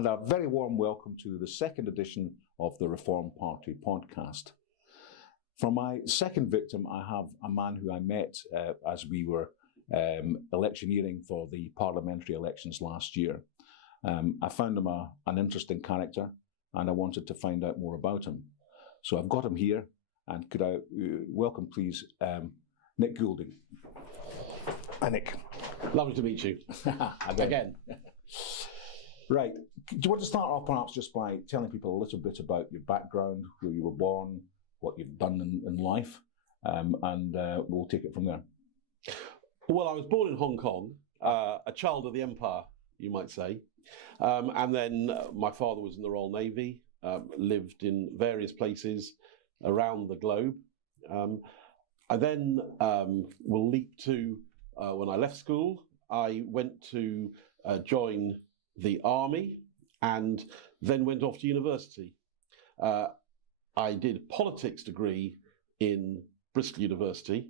And a very warm welcome to the second edition of the Reform Party podcast. For my second victim, I have a man who I met as we were electioneering for the parliamentary elections last year. I found him an interesting character, and I wanted to find out more about him. So I've got him here, and could I welcome, please, Nick Goulding. Hi, Nick. Lovely to meet you. Again. Right. Do you want to start off perhaps just by telling people a little bit about your background, where you were born, what you've done in life, and we'll take it from there. Well, I was born in Hong Kong, a child of the empire, you might say. And then my father was in the Royal Navy, lived in various places around the globe. I then will leap to when I left school, I went to join the army and then went off to university. I did a politics degree in Bristol University.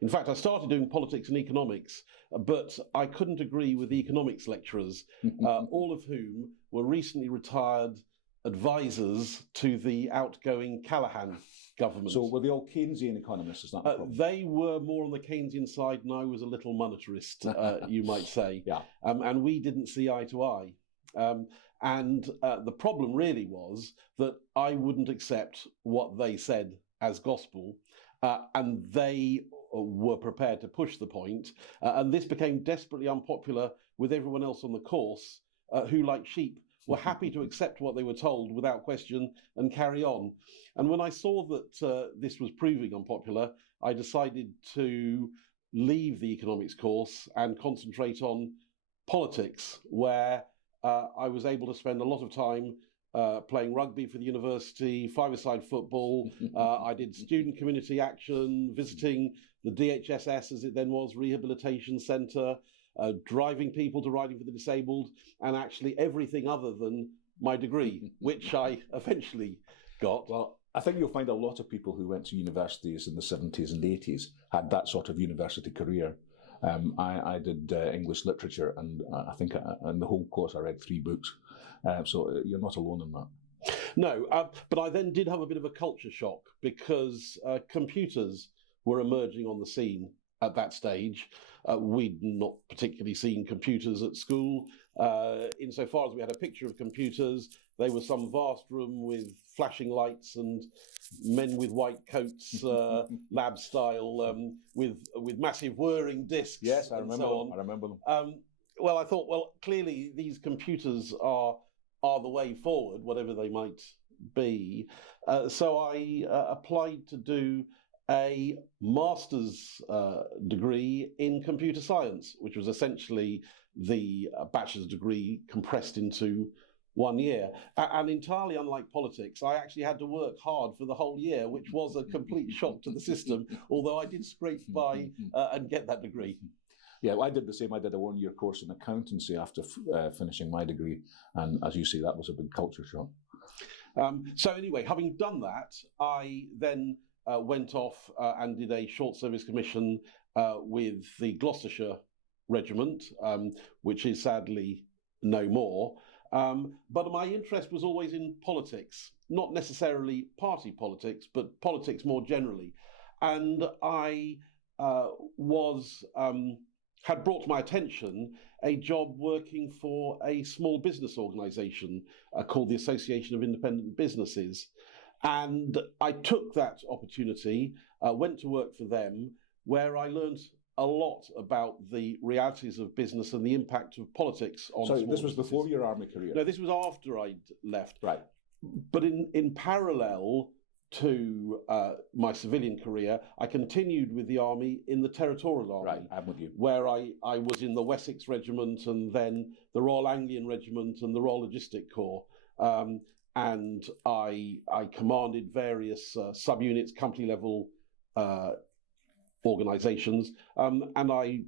In fact, I started doing politics and economics, but I couldn't agree with the economics lecturers, all of whom were recently retired advisors to the outgoing Callaghan government. So were they all Keynesian economists? Is that the problem? They were more on the Keynesian side, and I was a little monetarist, you might say. Yeah. And we didn't see eye to eye. And the problem really was that I wouldn't accept what they said as gospel, and they were prepared to push the point. And this became desperately unpopular with everyone else on the course, who, like sheep, were happy to accept what they were told without question and carry on. And when I saw that this was proving unpopular, I decided to leave the economics course and concentrate on politics, where I was able to spend a lot of time playing rugby for the university, five-a-side football. I did student community action, visiting the DHSS, as it then was, Rehabilitation Centre, driving people to Riding for the Disabled, and actually everything other than my degree, which I eventually got. Well, I think you'll find a lot of people who went to universities in the 70s and 80s had that sort of university career. I did English literature, and I think in the whole course I read 3 books. So you're not alone in that. No, but I then did have a bit of a culture shock because computers were emerging on the scene at that stage. We'd not particularly seen computers at school. Insofar as we had a picture of computers, they were some vast room with flashing lights and men with white coats, lab style, with massive whirring discs. Yes, I remember. So I remember them. Well, I thought, well, clearly these computers are the way forward, whatever they might be. So I applied to do a master's degree in computer science, which was essentially the bachelor's degree compressed into 1 year. And entirely unlike politics, I actually had to work hard for the whole year, which was a complete shock to the system, although I did scrape by and get that degree. Yeah, well, I did the same. I did a 1-year course in accountancy after finishing my degree. And as you say, that was a big culture shock. So anyway, having done that, I then went off and did a short service commission with the Gloucestershire Regiment, which is sadly no more. But my interest was always in politics, not necessarily party politics, but politics more generally. And I had brought to my attention a job working for a small business organisation called the Association of Independent Businesses. And I took that opportunity, went to work for them, where I learned a lot about the realities of business and the impact of politics on So small this was businesses. before your army career? No, this was after I'd left. Right. But in parallel to my civilian career, I continued with the army in the territorial army. Right, I'm with you. Where I was in the Wessex Regiment and then the Royal Anglian Regiment and the Royal Logistic Corps. And I commanded various subunits, company level organisations, and I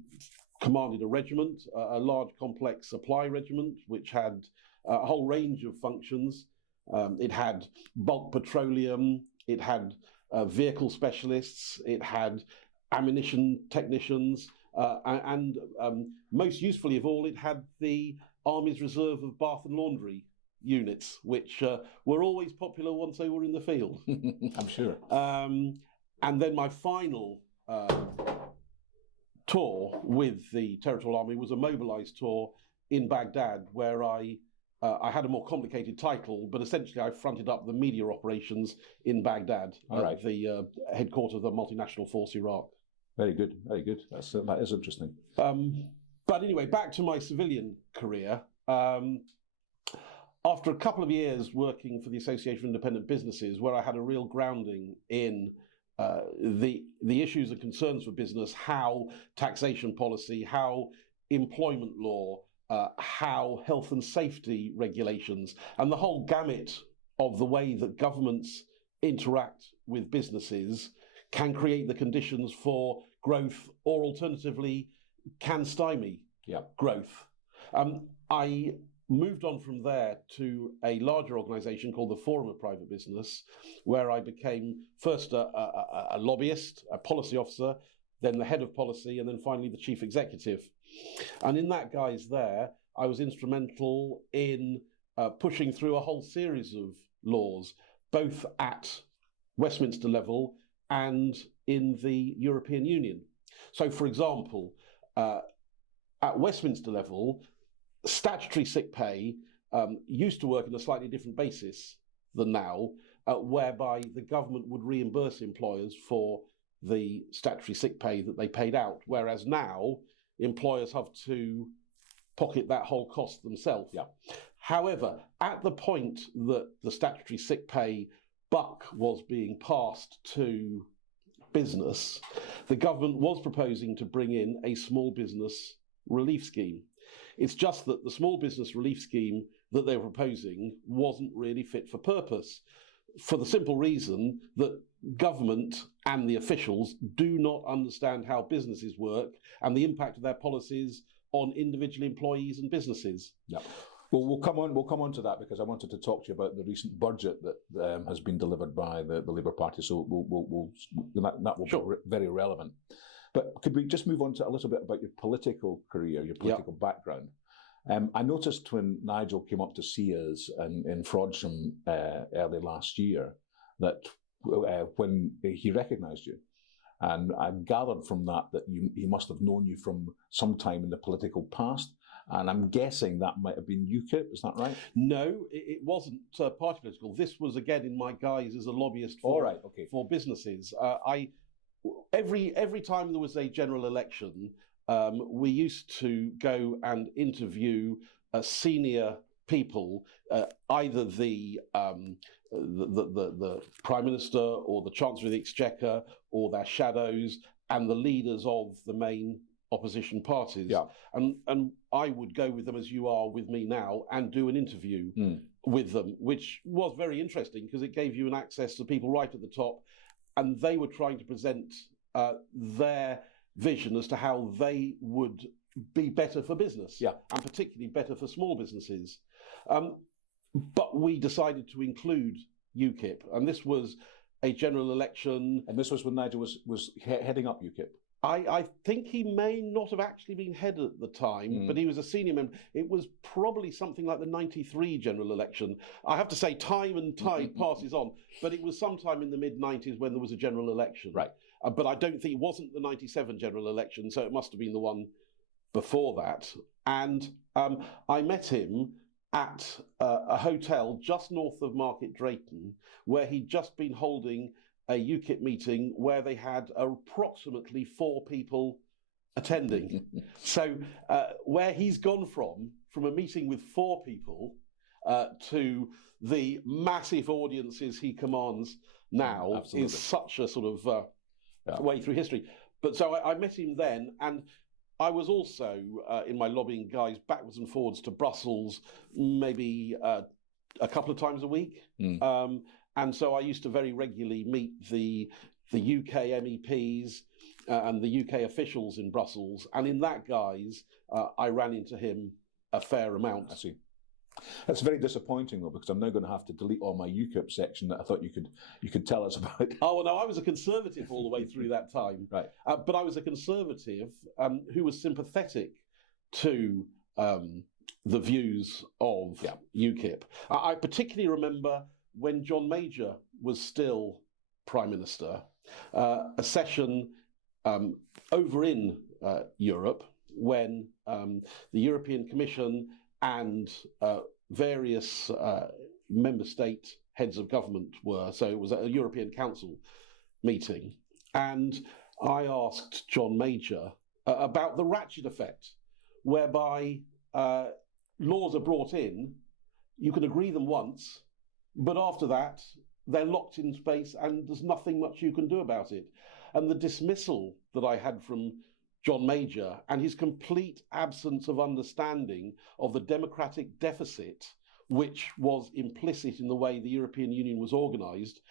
commanded a regiment, a large complex supply regiment, which had a whole range of functions. It had bulk petroleum, it had vehicle specialists, it had ammunition technicians, and most usefully of all, it had the Army's Reserve of Bath and Laundry units, which were always popular once they were in the field. I'm sure. And then my final tour with the Territorial Army was a mobilised tour in Baghdad, where I had a more complicated title, but essentially I fronted up the media operations in Baghdad, the headquarters of the multinational force Iraq. Very good, very good. That is interesting. But anyway, back to my civilian career. After a couple of years working for the Association of Independent Businesses, where I had a real grounding in the issues and concerns for business, how taxation policy, how employment law, how health and safety regulations, and the whole gamut of the way that governments interact with businesses can create the conditions for growth, or alternatively can stymie growth. I moved on from there to a larger organisation called the Forum of Private Business, where I became first a lobbyist, a policy officer, then the head of policy, and then finally the chief executive. And in that guise there, I was instrumental in pushing through a whole series of laws, both at Westminster level and in the European Union. So, for example, at Westminster level, statutory sick pay used to work on a slightly different basis than now, whereby the government would reimburse employers for the statutory sick pay that they paid out, whereas now employers have to pocket that whole cost themselves. However, at the point that the statutory sick pay buck was being passed to business, the government was proposing to bring in a small business relief scheme. It's just that the small business relief scheme that they were proposing wasn't really fit for purpose, for the simple reason that government and the officials do not understand how businesses work and the impact of their policies on individual employees and businesses. Well, we'll come on to that, because I wanted to talk to you about the recent budget that has been delivered by the Labour Party. So that will be very relevant. But could we just move on to a little bit about your political career, your political background? I noticed when Nigel came up to see us in Frodsham early last year that when he recognised you, and I gathered from that he must have known you from some time in the political past. And I'm guessing that might have been UKIP, is that right? No, it wasn't party political. This was, again, in my guise as a lobbyist for businesses. Every time there was a general election, we used to go and interview senior people, either the Prime Minister or the Chancellor of the Exchequer or their shadows and the leaders of the main opposition parties. And I would go with them, as you are with me now, and do an interview with them, which was very interesting because it gave you an access to people right at the top, and they were trying to present their vision as to how they would be better for business, and particularly better for small businesses. But we decided to include UKIP, and this was a general election. And this was when Nigel was heading up UKIP. I think he may not have actually been head at the time, but he was a senior member. It was probably something like the 93 general election. I have to say, time and tide passes on, but it was sometime in the mid-90s when there was a general election. Right. But I don't think it wasn't the 97 general election, so it must have been the one before that. And I met him at a hotel just north of Market Drayton, where he'd just been holding a UKIP meeting where they had approximately 4 people attending. So where he's gone from a meeting with 4 people to the massive audiences he commands now is such a sort of way through history. But so I met him then, and I was also, in my lobbying guise, backwards and forwards to Brussels, maybe a couple of times a week. And so I used to very regularly meet the UK MEPs and the UK officials in Brussels. And in that guise, I ran into him a fair amount. I see. That's very disappointing, though, because I'm now going to have to delete all my UKIP section that I thought you could tell us about. Oh, well, no, I was a Conservative all the way through that time. Right. But I was a Conservative who was sympathetic to the views of UKIP. I particularly remember when John Major was still Prime Minister, a session over in Europe when the European Commission and various member state heads of government were. So it was a European Council meeting. And I asked John Major about the ratchet effect, whereby laws are brought in, you can agree them once, but after that, they're locked in space and there's nothing much you can do about it. And the dismissal that I had from John Major and his complete absence of understanding of the democratic deficit which was implicit in the way the European Union was organised,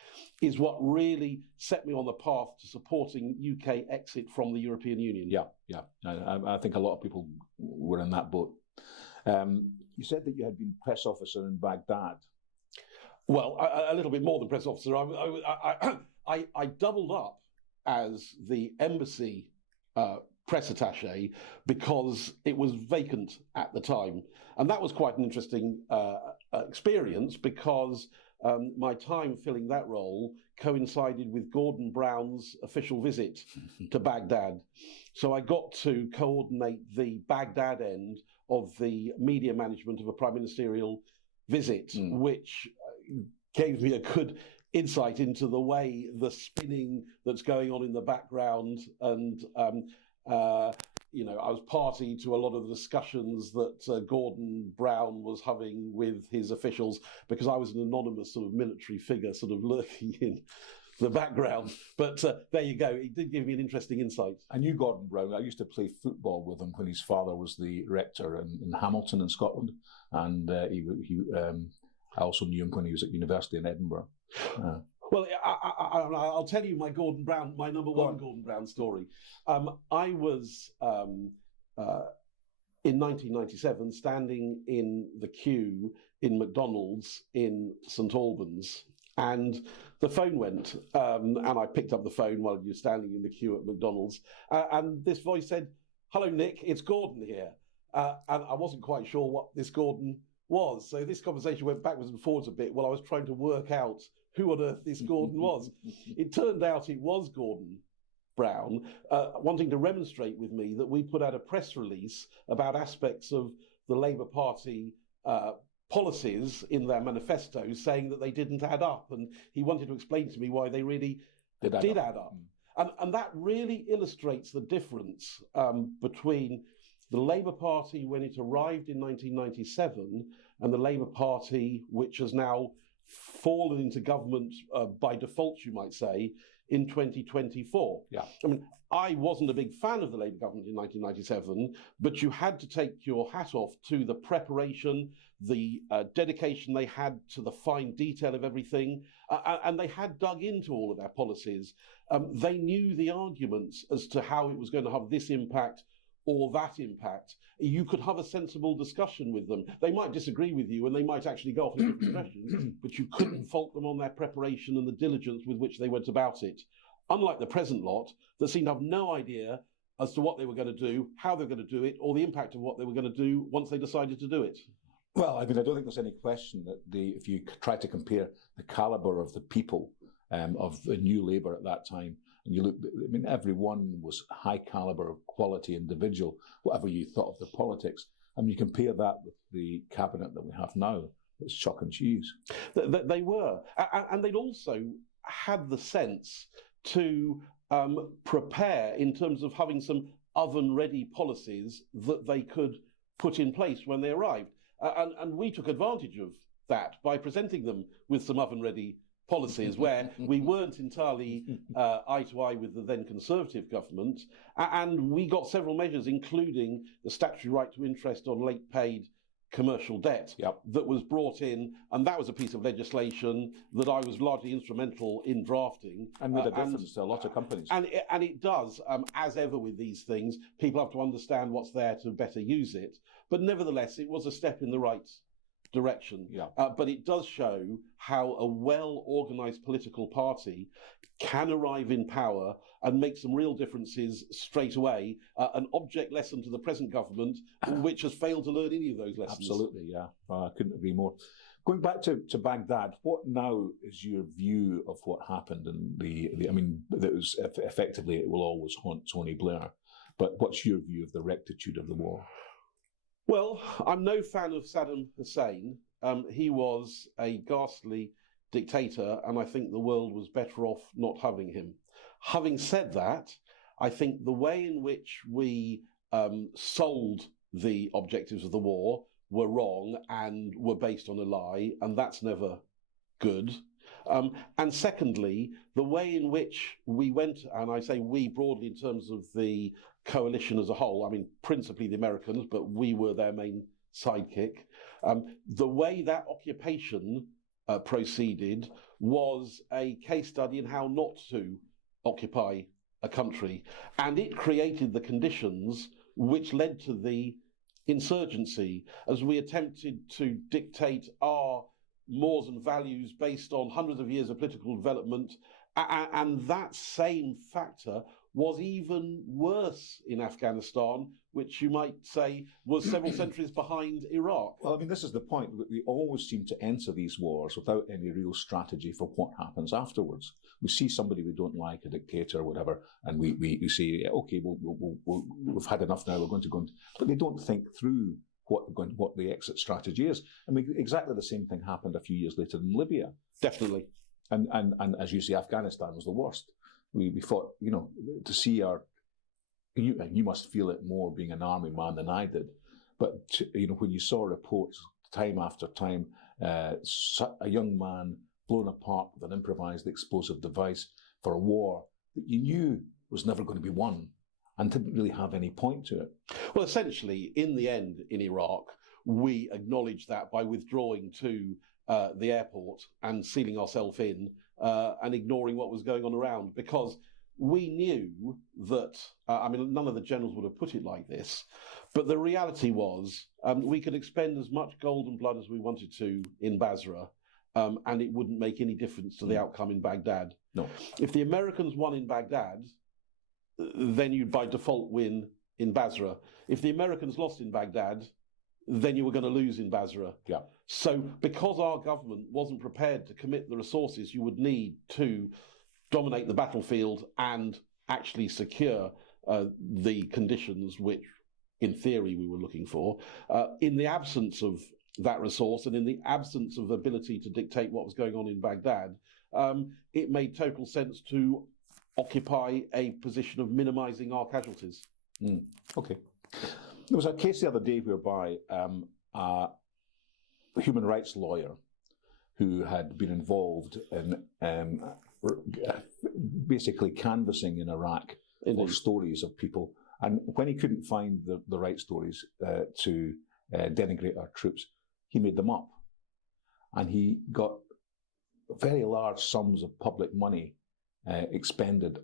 is what really set me on the path to supporting UK exit from the European Union. Yeah. I think a lot of people were in that boat. You said that you had been press officer in Baghdad. Well, a little bit more than press officer. I doubled up as the embassy press attaché because it was vacant at the time. And that was quite an interesting experience because my time filling that role coincided with Gordon Brown's official visit to Baghdad. So I got to coordinate the Baghdad end of the media management of a prime ministerial visit, which gave me a good insight into the way the spinning that's going on in the background. And I was party to a lot of the discussions that Gordon Brown was having with his officials, because I was an anonymous sort of military figure sort of lurking in the background. But there you go. It did give me an interesting insight. I knew Gordon Brown. I used to play football with him when his father was the rector in Hamilton in Scotland. And I also knew him when he was at university in Edinburgh. Well, I'll tell you my number one Gordon Brown story. I was, in 1997, standing in the queue in McDonald's in St Albans, and the phone went, and I picked up the phone while you were standing in the queue at McDonald's, and this voice said, "Hello, Nick, it's Gordon here." And I wasn't quite sure what this Gordon was. So this conversation went backwards and forwards a bit while I was trying to work out who on earth this Gordon was. It turned out it was Gordon Brown, wanting to remonstrate with me that we put out a press release about aspects of the Labour Party policies in their manifesto, saying that they didn't add up. And he wanted to explain to me why they really did add up. And that really illustrates the difference between the Labour Party when it arrived in 1997 and the Labour Party which has now fallen into government by default, you might say, in 2024. Yeah. I mean, I wasn't a big fan of the Labour government in 1997, but you had to take your hat off to the preparation, the dedication they had to the fine detail of everything, and they had dug into all of their policies. They knew the arguments as to how it was going to have this impact or that impact. You could have a sensible discussion with them. They might disagree with you and they might actually go off in different directions, but you couldn't fault them on their preparation and the diligence with which they went about it. Unlike the present lot that seemed to have no idea as to what they were going to do, how they were going to do it, or the impact of what they were going to do once they decided to do it. Well, I mean, I don't think there's any question that if you try to compare the calibre of the people of the New Labour at that time, and you look, I mean, everyone was high calibre, quality individual, whatever you thought of the politics. And you compare that with the cabinet that we have now, it's chalk and cheese. They were. And they'd also had the sense to prepare in terms of having some oven-ready policies that they could put in place when they arrived. And we took advantage of that by presenting them with some oven-ready policies where we weren't entirely eye to eye with the then Conservative government. And we got several measures, including the statutory right to interest on late paid commercial debt that was brought in. And that was a piece of legislation that I was largely instrumental in drafting. And made a difference to a lot of companies. And it does, as ever with these things, people have to understand what's there to better use it. But nevertheless, it was a step in the right direction. Yeah. But it does show how a well-organised political party can arrive in power and make some real differences straight away. An object lesson to the present government, which has failed to learn any of those lessons. Absolutely, yeah. I couldn't agree more. Going back to Baghdad, what now is your view of what happened? And I mean, that was effectively, it will always haunt Tony Blair. But what's your view of the rectitude of the war? Well, I'm no fan of Saddam Hussein. He was a ghastly dictator, and I think the world was better off not having him. Having said that, I think the way in which we sold the objectives of the war were wrong and were based on a lie, and that's never good. And secondly, the way in which we went, and I say we broadly in terms of the coalition as a whole, I mean, principally the Americans, but we were their main sidekick. The way that occupation proceeded was a case study in how not to occupy a country. And it created the conditions which led to the insurgency, as we attempted to dictate our mores and values based on hundreds of years of political development. And that same factor was even worse in Afghanistan, which you might say was several centuries behind Iraq. Well, I mean, this is the point. We always seem to enter these wars without any real strategy for what happens afterwards. We see somebody we don't like, a dictator or whatever, and we say, okay, we've had enough now, we're going to go into... But they don't think through what the exit strategy is. I mean, exactly the same thing happened a few years later in Libya. Definitely. And as you say, Afghanistan was the worst. We thought, to see and you must feel it more being an army man than I did, but when you saw reports time after time, a young man blown apart with an improvised explosive device for a war that you knew was never going to be won and didn't really have any point to it. Well, essentially, in the end, in Iraq, we acknowledged that by withdrawing to the airport and sealing ourselves in and ignoring what was going on around, because we knew that, none of the generals would have put it like this, but the reality was we could expend as much gold and blood as we wanted to in Basra, and it wouldn't make any difference to the outcome in Baghdad. No. If the Americans won in Baghdad, then you'd by default win in Basra. If the Americans lost in Baghdad, then you were going to lose in Basra. Yeah. So because our government wasn't prepared to commit the resources you would need to dominate the battlefield and actually secure the conditions which, in theory, we were looking for, in the absence of that resource and in the absence of ability to dictate what was going on in Baghdad, it made total sense to occupy a position of minimising our casualties. Okay. There was a case the other day whereby a human rights lawyer who had been involved in basically canvassing in Iraq for stories of people, and when he couldn't find the right stories to denigrate our troops, he made them up. And he got very large sums of public money expended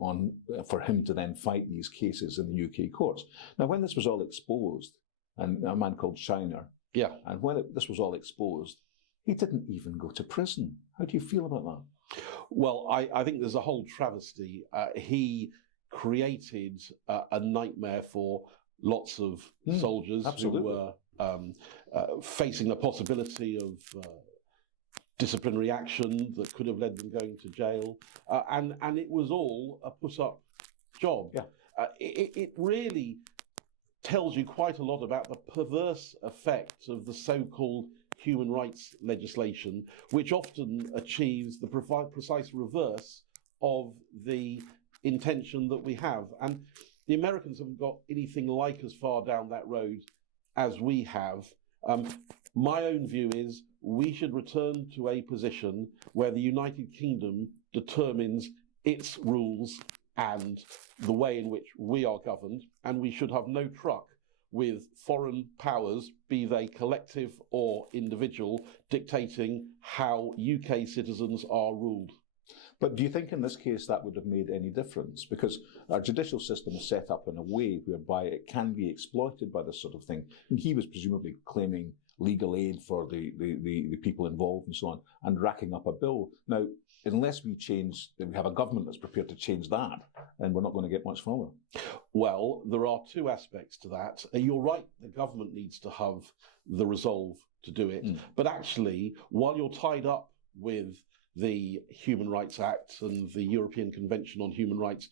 for him to then fight these cases in the UK courts. Now, when this was all exposed, and a man called Shiner, and when this was all exposed, he didn't even go to prison. How do you feel about that? Well, I think there's a whole travesty. He created a nightmare for lots of soldiers who were facing the possibility of disciplinary action that could have led them going to jail. And it was all a put-up job. Yeah. It really tells you quite a lot about the perverse effects of the so-called human rights legislation, which often achieves the precise reverse of the intention that we have. And the Americans haven't got anything like as far down that road as we have. My own view is we should return to a position where the United Kingdom determines its rules and the way in which we are governed, and we should have no truck with foreign powers, be they collective or individual, dictating how UK citizens are ruled. But do you think in this case that would have made any difference? Because our judicial system is set up in a way whereby it can be exploited by this sort of thing. And he was presumably claiming legal aid for the people involved and so on, and racking up a bill. Now, unless we have a government that's prepared to change that, then we're not going to get much further. Well, there are two aspects to that. You're right, the government needs to have the resolve to do it. But actually, while you're tied up with the Human Rights Act and the European Convention on Human Rights,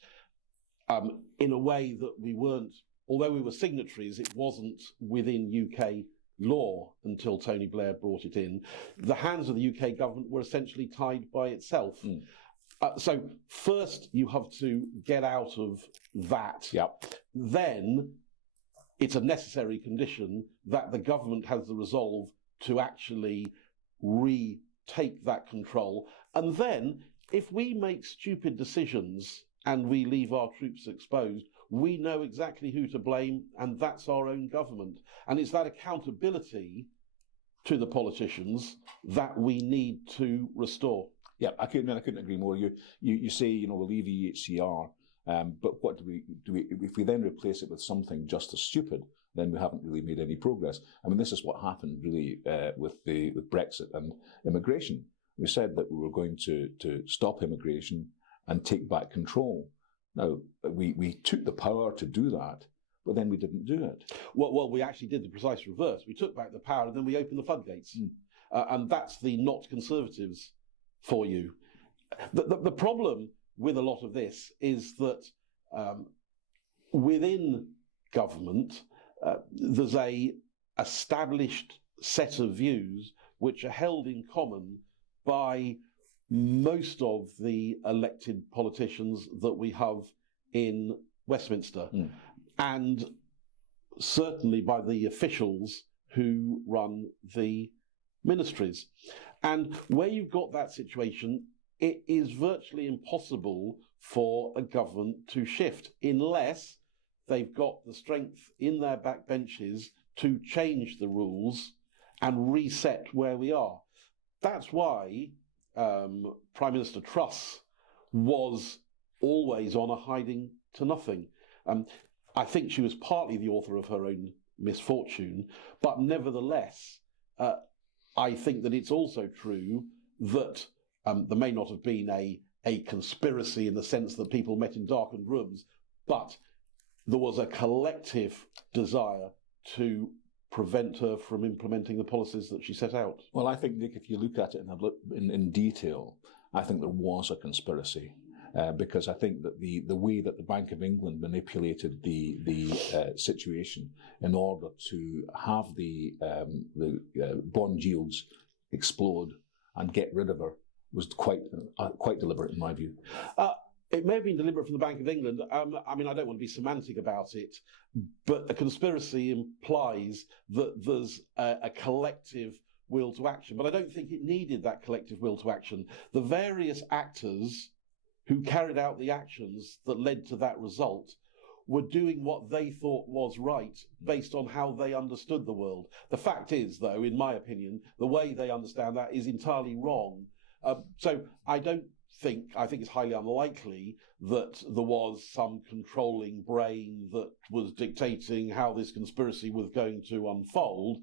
in a way that we weren't, although we were signatories, it wasn't within UK law until Tony Blair brought it in. The hands of the UK government were essentially tied by itself. So first you have to get out of that. Yep. Then it's a necessary condition that the government has the resolve to actually retake that control. And then if we make stupid decisions and we leave our troops exposed, we know exactly who to blame, and that's our own government. And it's that accountability to the politicians that we need to restore. Yeah, I couldn't agree more. You say, we'll leave EHCR, but what do we if we then replace it with something just as stupid, then we haven't really made any progress. I mean, this is what happened really with Brexit and immigration. We said that we were going to stop immigration and take back control. Now, we took the power to do that, but then we didn't do it. Well, we actually did the precise reverse. We took back the power and then we opened the floodgates. And that's the not Conservatives for you. The problem with a lot of this is that within government, there's a established set of views which are held in common by most of the elected politicians that we have in Westminster, and certainly by the officials who run the ministries. And where you've got that situation, it is virtually impossible for a government to shift unless they've got the strength in their backbenches to change the rules and reset where we are. That's why Prime Minister Truss was always on a hiding to nothing. I think she was partly the author of her own misfortune, but nevertheless, I think that it's also true that there may not have been a conspiracy in the sense that people met in darkened rooms, but there was a collective desire to prevent her from implementing the policies that she set out. Well, I think, Nick, if you look at it in detail, I think there was a conspiracy. Because I think that the way that the Bank of England manipulated the situation in order to have the bond yields explode and get rid of her was quite deliberate in my view. It may have been deliberate from the Bank of England. I mean, I don't want to be semantic about it, but a conspiracy implies that there's a collective will to action. But I don't think it needed that collective will to action. The various actors who carried out the actions that led to that result were doing what they thought was right based on how they understood the world. The fact is, though, in my opinion, the way they understand that is entirely wrong. So I think it's highly unlikely that there was some controlling brain that was dictating how this conspiracy was going to unfold.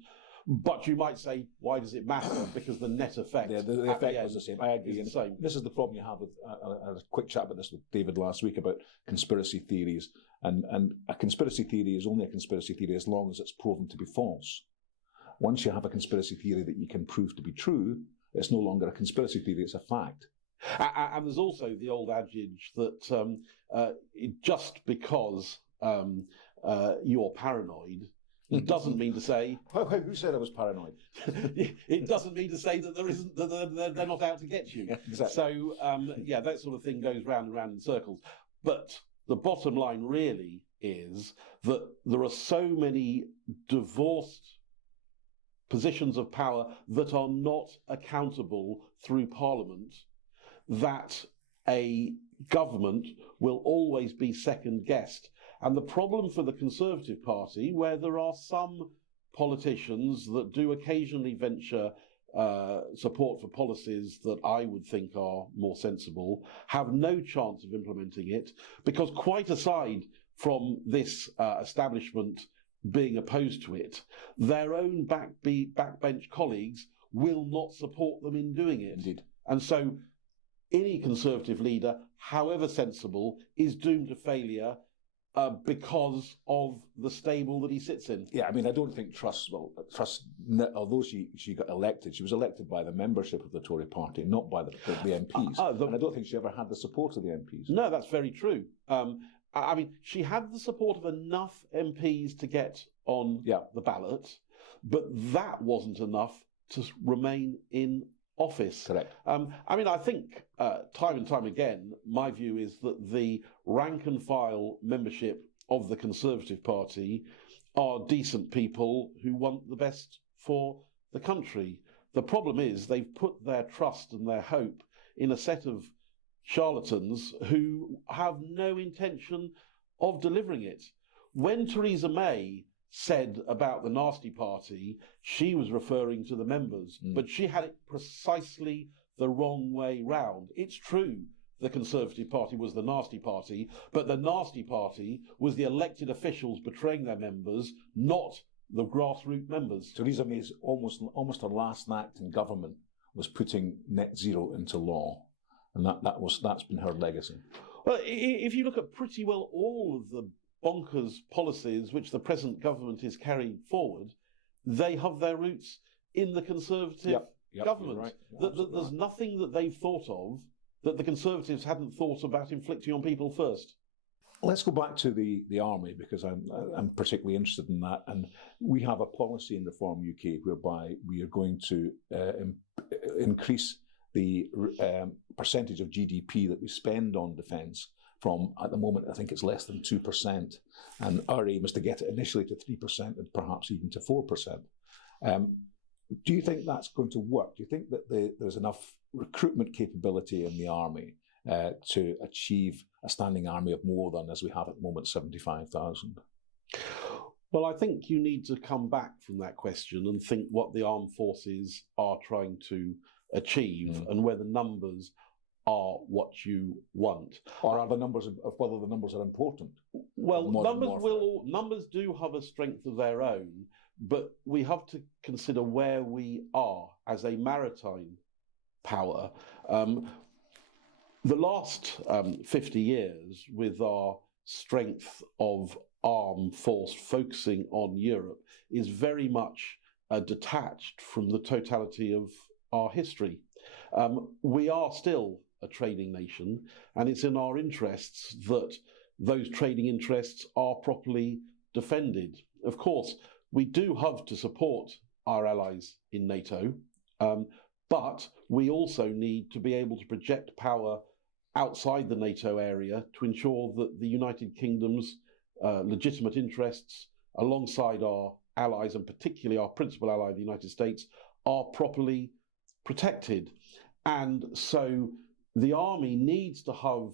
But you might say, why does it matter? Because the net effect, the effect was the same. I agree. The same. This is the problem you have with. I had a quick chat about this with David last week about conspiracy theories, and a conspiracy theory is only a conspiracy theory as long as it's proven to be false. Once you have a conspiracy theory that you can prove to be true, it's no longer a conspiracy theory; it's a fact. And there's also the old adage that just because you're paranoid, it doesn't mean to say. Who said I was paranoid? It doesn't mean to say that they're not out to get you. Yeah, exactly. So that sort of thing goes round and round in circles. But the bottom line really is that there are so many divorced positions of power that are not accountable through Parliament, that a government will always be second guessed. And the problem for the Conservative Party, where there are some politicians that do occasionally venture support for policies that I would think are more sensible, have no chance of implementing it, because quite aside from this establishment being opposed to it, their own backbench colleagues will not support them in doing it. Indeed. And so any Conservative leader, however sensible, is doomed to failure because of the stable that he sits in. Yeah, I mean, I don't think Truss, although she got elected, she was elected by the membership of the Tory party, not by the MPs. And I don't think she ever had the support of the MPs. No, that's very true. I mean, she had the support of enough MPs to get on the ballot, but that wasn't enough to remain in office. Correct. I mean, I think time and time again, my view is that the rank and file membership of the Conservative Party are decent people who want the best for the country. The problem is they've put their trust and their hope in a set of charlatans who have no intention of delivering it. When Theresa May said about the nasty party, she was referring to the members, but she had it precisely the wrong way round. It's true the Conservative Party was the nasty party, but the nasty party was the elected officials betraying their members, not the grassroots members. Theresa May's almost her last act in government was putting net zero into law, and that's been her legacy. Well, if you look at pretty well all of the bonkers policies which the present government is carrying forward, they have their roots in the Conservative government. Right. There's nothing that they've thought of that the Conservatives hadn't thought about inflicting on people first. Let's go back to the army, because I'm particularly interested in that. And we have a policy in Reform UK whereby we are going to increase the percentage of GDP that we spend on defence from, at the moment, I think it's less than 2%. And our aim is to get it initially to 3% and perhaps even to 4%. Do you think that's going to work? Do you think that there's enough recruitment capability in the army to achieve a standing army of more than, as we have at the moment, 75,000? Well, I think you need to come back from that question and think what the armed forces are trying to achieve and whether numbers are what you want. Or are the numbers of whether the numbers are important? Well, numbers do have a strength of their own, but we have to consider where we are as a maritime power. The last 50 years, with our strength of armed force focusing on Europe, is very much detached from the totality of our history. We are still a trading nation, and it's in our interests that those trading interests are properly defended. Of course, we do have to support our allies in NATO, but we also need to be able to project power outside the NATO area to ensure that the United Kingdom's legitimate interests, alongside our allies, and particularly our principal ally, the United States, are properly protected. And so the army needs to have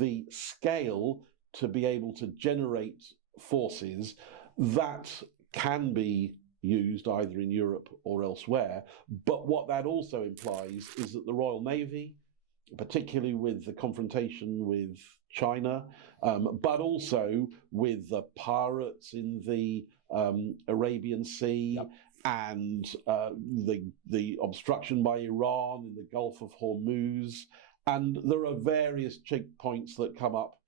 the scale to be able to generate forces that can be used either in Europe or elsewhere. But what that also implies is that the Royal Navy, particularly with the confrontation with China, but also with the pirates in the Arabian Sea, and the obstruction by Iran in the Gulf of Hormuz. And there are various checkpoints that come up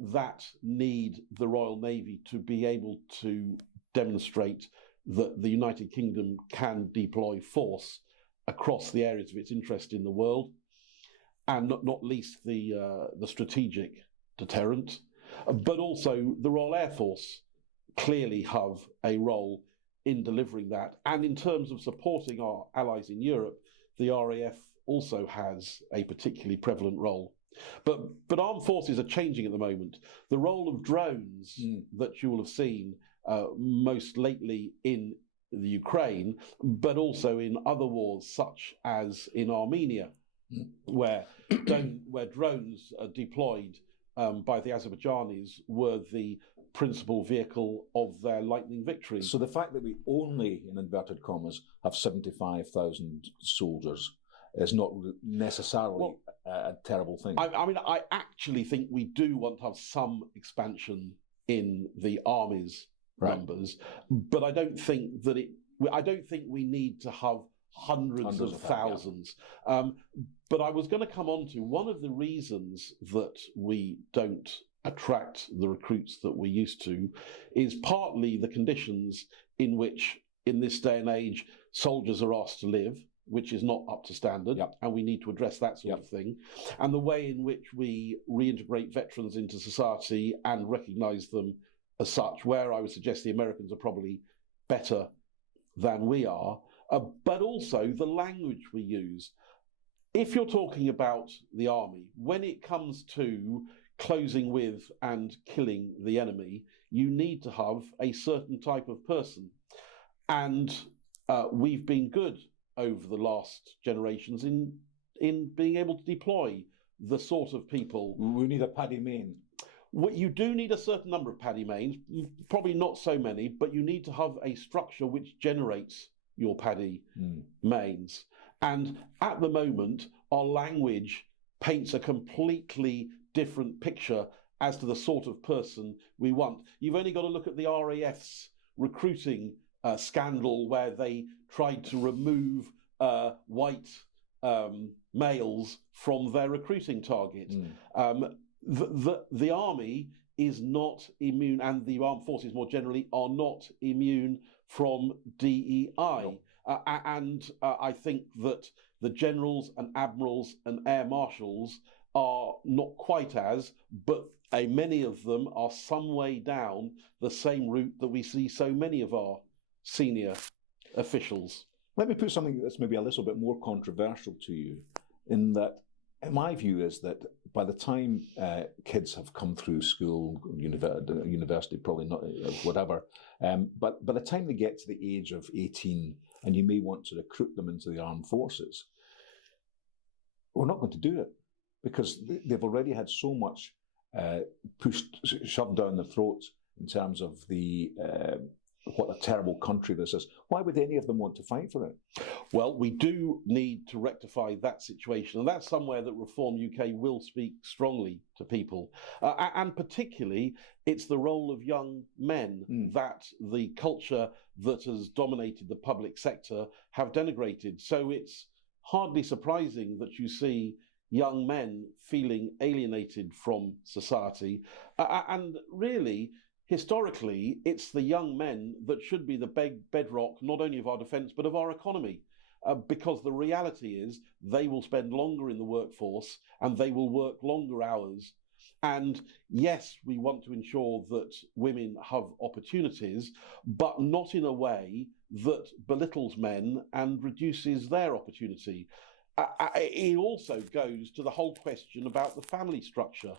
that need the Royal Navy to be able to demonstrate that the United Kingdom can deploy force across the areas of its interest in the world, and not least the strategic deterrent. But also the Royal Air Force clearly have a role in delivering that. And in terms of supporting our allies in Europe, the RAF also has a particularly prevalent role. But armed forces are changing at the moment. The role of drones that you will have seen most lately in the Ukraine, but also in other wars such as in Armenia, where drones are deployed by the Azerbaijanis were the principal vehicle of their lightning victory. So the fact that we only, in inverted commas, have 75,000 soldiers is not necessarily a terrible thing. I mean, I actually think we do want to have some expansion in the armies numbers, but I don't think we need to have hundreds of thousands. But I was going to come on to one of the reasons that we don't attract the recruits that we used to is partly the conditions in which, in this day and age, soldiers are asked to live, which is not up to standard, and we need to address that sort of thing, and the way in which we reintegrate veterans into society and recognise them as such, where I would suggest the Americans are probably better than we are, but also the language we use. If you're talking about the army, when it comes to closing with and killing the enemy, you need to have a certain type of person. And we've been good over the last generations in being able to deploy the sort of people. We need a Paddy Main. You do need a certain number of Paddy Mains, probably not so many, but you need to have a structure which generates your Paddy Mains. And at the moment, our language paints a completely different picture as to the sort of person we want. You've only got to look at the RAF's recruiting scandal where they tried to remove white males from their recruiting target. The army is not immune, and the armed forces more generally are not immune from DEI. No. And I think that the generals and admirals and air marshals are not quite as, but many of them are some way down the same route that we see so many of our senior officials. Let me put something that's maybe a little bit more controversial to you, in that my view is that by the time kids have come through school, university, probably not, whatever, but by the time they get to the age of 18 and you may want to recruit them into the armed forces, we're not going to do it because they've already had so much shoved down their throats in terms of the what a terrible country this is. Why would any of them want to fight for it? Well, we do need to rectify that situation, and that's somewhere that Reform UK will speak strongly to people. And particularly, it's the role of young men that the culture that has dominated the public sector have denigrated. So it's hardly surprising that you see young men feeling alienated from society. And really, historically, it's the young men that should be the bedrock not only of our defence but of our economy, because the reality is they will spend longer in the workforce and they will work longer hours. And yes, we want to ensure that women have opportunities, but not in a way that belittles men and reduces their opportunity. It also goes to the whole question about the family structure,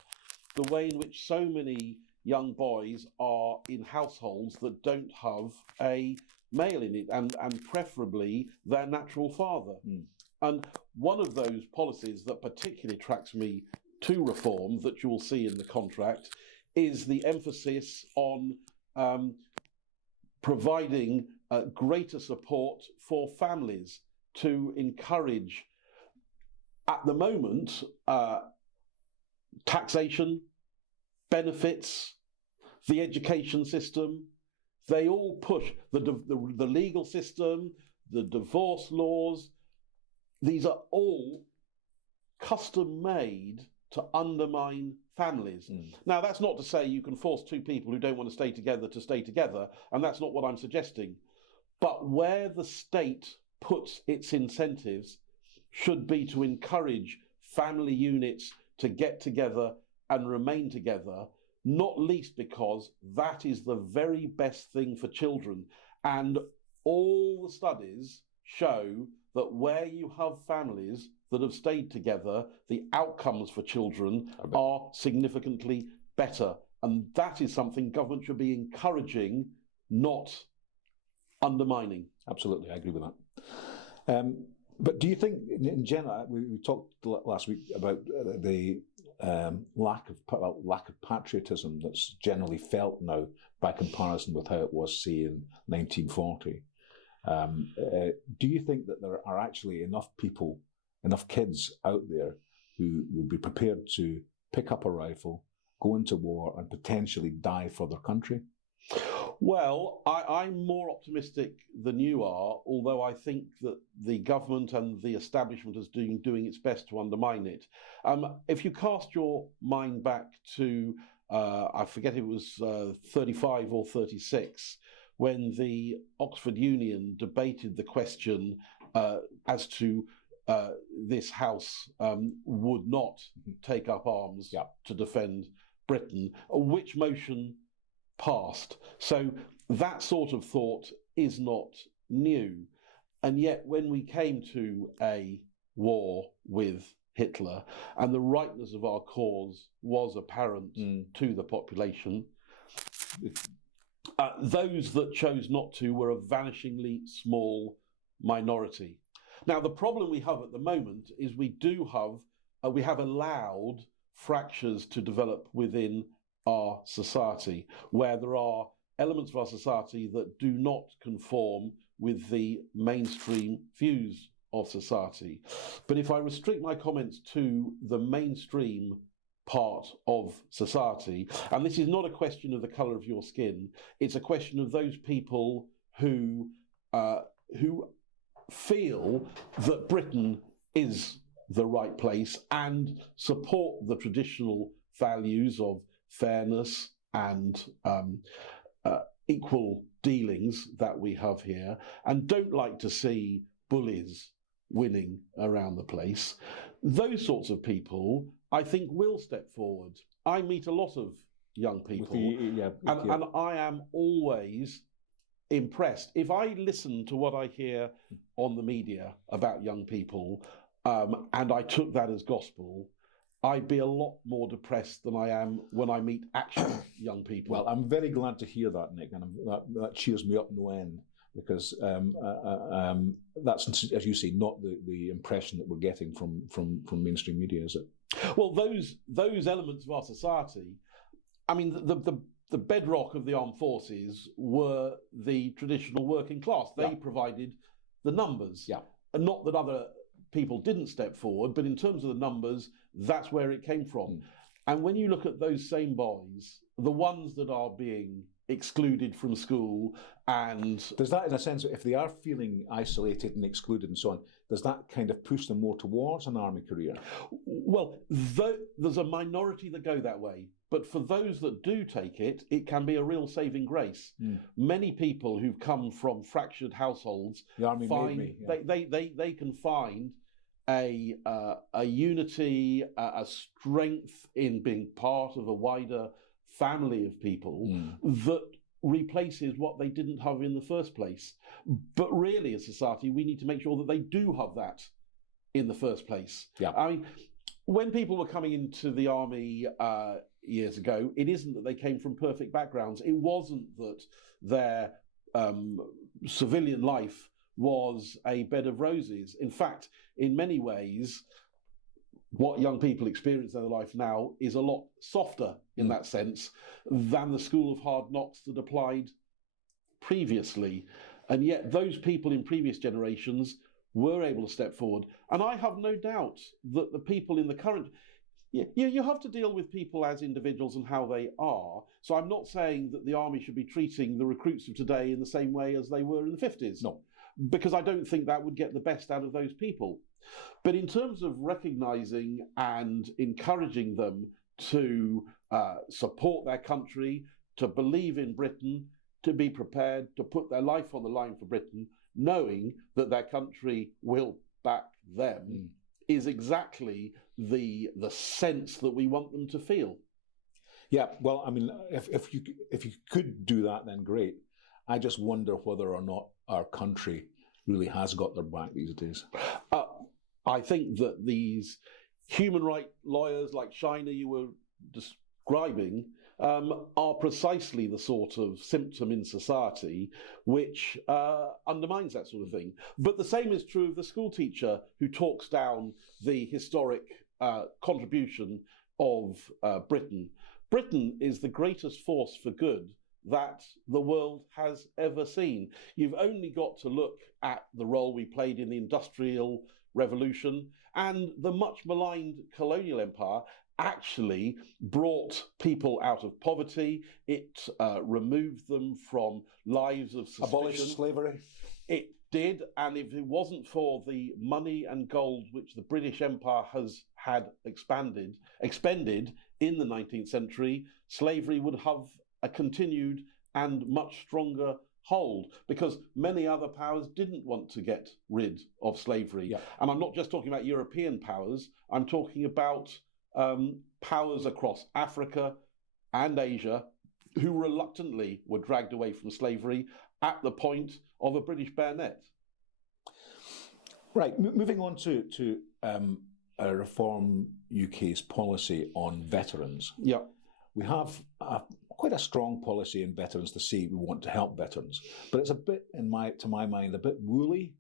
the way in which so many young boys are in households that don't have a male in it, and preferably their natural father. And one of those policies that particularly attracts me to Reform, that you will see in the contract, is the emphasis on providing greater support for families to encourage, at the moment, taxation, benefits, the education system. They all push the legal system, the divorce laws. These are all custom made to undermine families. Now, that's not to say you can force two people who don't want to stay together, and that's not what I'm suggesting. But where the state puts its incentives should be to encourage family units to get together and remain together, not least because that is the very best thing for children. And all the studies show that where you have families that have stayed together, the outcomes for children are significantly better. And that is something government should be encouraging, not undermining. Absolutely, I agree with that. But do you think, in general, we talked last week about the lack of patriotism that's generally felt now by comparison with how it was, say, in 1940. Do you think that there are actually enough people, enough kids out there who would be prepared to pick up a rifle, go into war and potentially die for their country? Well, I'm more optimistic than you are, although I think that the government and the establishment is doing its best to undermine it. If you cast your mind back to, I forget, it was 35 or 36, when the Oxford Union debated the question as to this House would not take up arms to defend Britain, which motion passed. So that sort of thought is not new. And yet when we came to a war with Hitler and the rightness of our cause was apparent to the population, those that chose not to were a vanishingly small minority. Now, the problem we have at the moment is we have allowed fractures to develop within our society, where there are elements of our society that do not conform with the mainstream views of society. But if I restrict my comments to the mainstream part of society, and this is not a question of the colour of your skin, it's a question of those people who feel that Britain is the right place and support the traditional values of fairness and equal dealings that we have here, and don't like to see bullies winning around the place. Those sorts of people, I think, will step forward. I meet a lot of young people, and I am always impressed. If I listen to what I hear on the media about young people, and I took that as gospel, I'd be a lot more depressed than I am when I meet actual young people. Well, I'm very glad to hear that, Nick, and that cheers me up no end, because that's, as you say, not the impression that we're getting from mainstream media, is it? Well, those elements of our society, I mean, the bedrock of the armed forces were the traditional working class. They provided the numbers. And not that other people didn't step forward, but in terms of the numbers, that's where it came from. And when you look at those same boys, the ones that are being excluded from school, and does that, in a sense, if they are feeling isolated and excluded and so on, does that kind of push them more towards an army career? Well, there's a minority that go that way, but for those that do take it, it can be a real saving grace. Many people who've come from fractured households they can find a unity, a strength in being part of a wider family of people that replaces what they didn't have in the first place. But really, as a society, we need to make sure that they do have that in the first place. I mean, when people were coming into the army years ago, it isn't that they came from perfect backgrounds. It wasn't that their civilian life was a bed of roses. In fact, in many ways, what young people experience in their life now is a lot softer in that sense than the school of hard knocks that applied previously. And yet those people in previous generations were able to step forward. And I have no doubt that the people in the current... You have to deal with people as individuals and how they are. So I'm not saying that the army should be treating the recruits of today in the same way as they were in the 50s. No. Because I don't think that would get the best out of those people. But in terms of recognising and encouraging them to support their country, to believe in Britain, to be prepared to put their life on the line for Britain, knowing that their country will back them, is exactly the sense that we want them to feel. Yeah, well, I mean, if you could do that, then great. I just wonder whether or not our country really has got their back these days. I think that these human rights lawyers like Shiner you were describing are precisely the sort of symptom in society which undermines that sort of thing. But the same is true of the school teacher who talks down the historic contribution of Britain. Britain is the greatest force for good that the world has ever seen. You've only got to look at the role we played in the Industrial Revolution, and the much maligned colonial empire actually brought people out of poverty. It removed them from lives of suspicion. Abolished slavery. It did, and if it wasn't for the money and gold which the British Empire had expended in the 19th century, slavery would have a continued and much stronger hold, because many other powers didn't want to get rid of slavery. Yeah. And I'm not just talking about European powers, I'm talking about powers across Africa and Asia who reluctantly were dragged away from slavery at the point of a British bayonet. Right, moving on to Reform UK's policy on veterans. Yeah. We have quite a strong policy in veterans to say we want to help veterans, but it's a bit, to my mind, a bit woolly.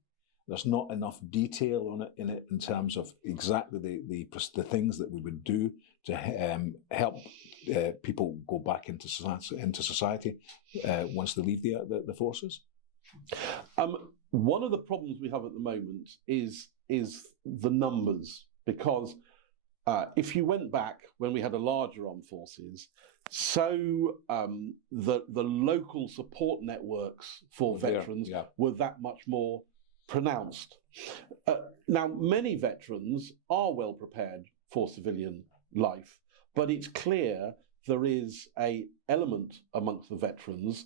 There's not enough detail in it in terms of exactly the things that we would do to help people go back into society once they leave the forces. One of the problems we have at the moment is the numbers, because if you went back when we had a larger armed forces, so the local support networks for veterans were that much more pronounced. Now, many veterans are well prepared for civilian life, but it's clear there is an element amongst the veterans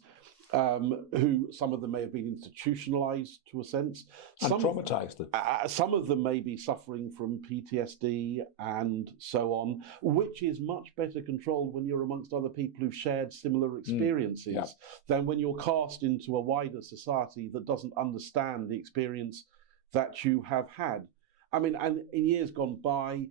who, some of them may have been institutionalised to a sense. And traumatised. Some of them may be suffering from PTSD and so on, which is much better controlled when you're amongst other people who've shared similar experiences than when you're cast into a wider society that doesn't understand the experience that you have had. I mean, and in years gone by,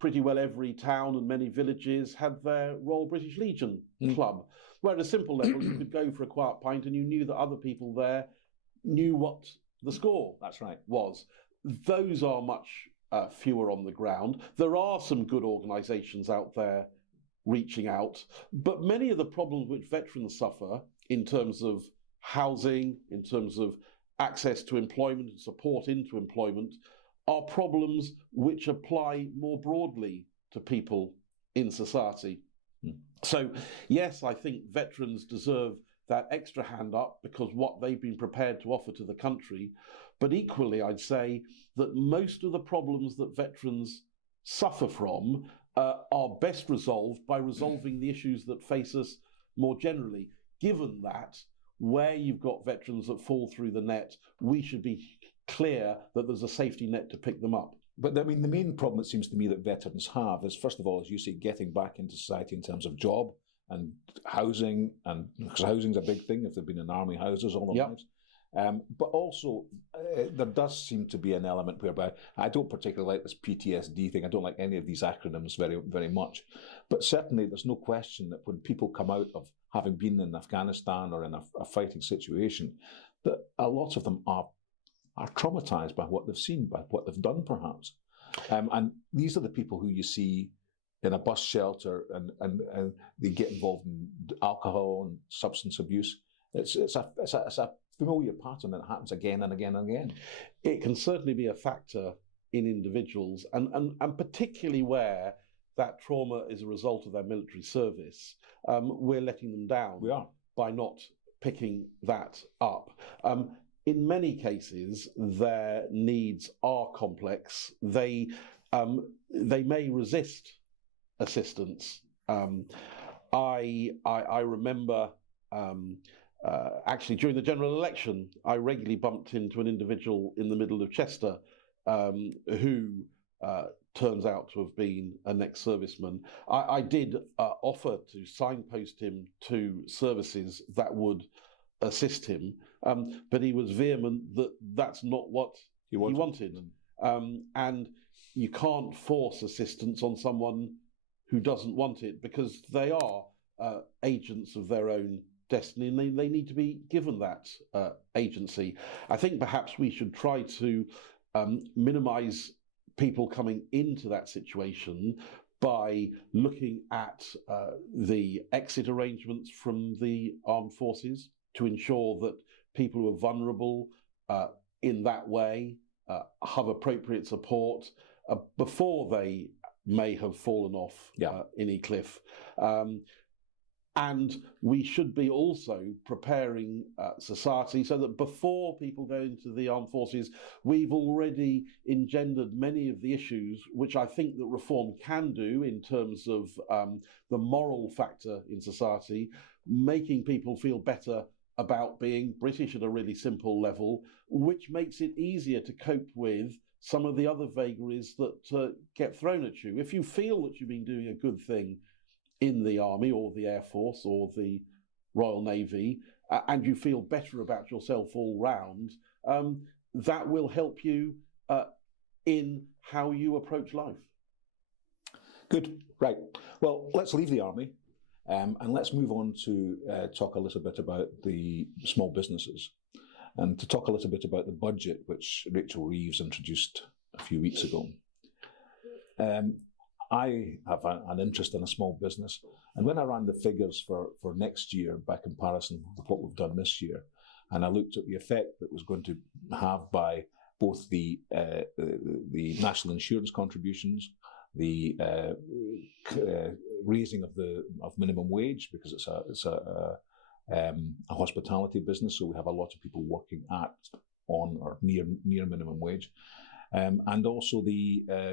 pretty well every town and many villages had their Royal British Legion club, where at a simple level you could go for a quiet pint and you knew that other people there knew what the score was. Those are much fewer on the ground. There are some good organisations out there reaching out, but many of the problems which veterans suffer in terms of housing, in terms of access to employment and support into employment, are problems which apply more broadly to people in society. So, yes, I think veterans deserve that extra hand up because what they've been prepared to offer to the country. But equally, I'd say that most of the problems that veterans suffer from are best resolved by resolving the issues that face us more generally, given that where you've got veterans that fall through the net, we should be clear that there's a safety net to pick them up. But I mean, the main problem it seems to me that veterans have is, first of all, as you say, getting back into society in terms of job and housing, and because housing's a big thing if they've been in army houses all their lives. But also, there does seem to be an element whereby I don't particularly like this PTSD thing. I don't like any of these acronyms very, very much. But certainly, there's no question that when people come out of having been in Afghanistan or in a fighting situation, that a lot of them are traumatised by what they've seen, by what they've done, perhaps. And these are the people who you see in a bus shelter and they get involved in alcohol and substance abuse. It's a familiar pattern that happens again and again and again. It can certainly be a factor in individuals, and particularly where that trauma is a result of their military service. We're letting them down. We are. By not picking that up. In many cases, their needs are complex. They may resist assistance. I remember actually during the general election, I regularly bumped into an individual in the middle of Chester who turns out to have been an ex-serviceman. I did offer to signpost him to services that would assist him, but he was vehement that that's not what he wanted. And you can't force assistance on someone who doesn't want it, because they are agents of their own destiny, and they need to be given that agency. I think perhaps we should try to minimise people coming into that situation by looking at the exit arrangements from the armed forces to ensure that people who are vulnerable in that way have appropriate support before they may have fallen off any cliff. And we should be also preparing society so that before people go into the armed forces, we've already engendered many of the issues which I think that reform can do in terms of the moral factor in society, making people feel better about being British at a really simple level, which makes it easier to cope with some of the other vagaries that get thrown at you. If you feel that you've been doing a good thing in the Army or the Air Force or the Royal Navy, and you feel better about yourself all round, that will help you in how you approach life. Good. Right. Well, let's leave the Army and let's move on to talk a little bit about the small businesses and to talk a little bit about the budget, which Rachel Reeves introduced a few weeks ago. I have an interest in a small business, and when I ran the figures for next year by comparison with what we've done this year, and I looked at the effect that was going to have by both the national insurance contributions, the raising of minimum wage, because it's a hospitality business, so we have a lot of people working on or near minimum wage, and also the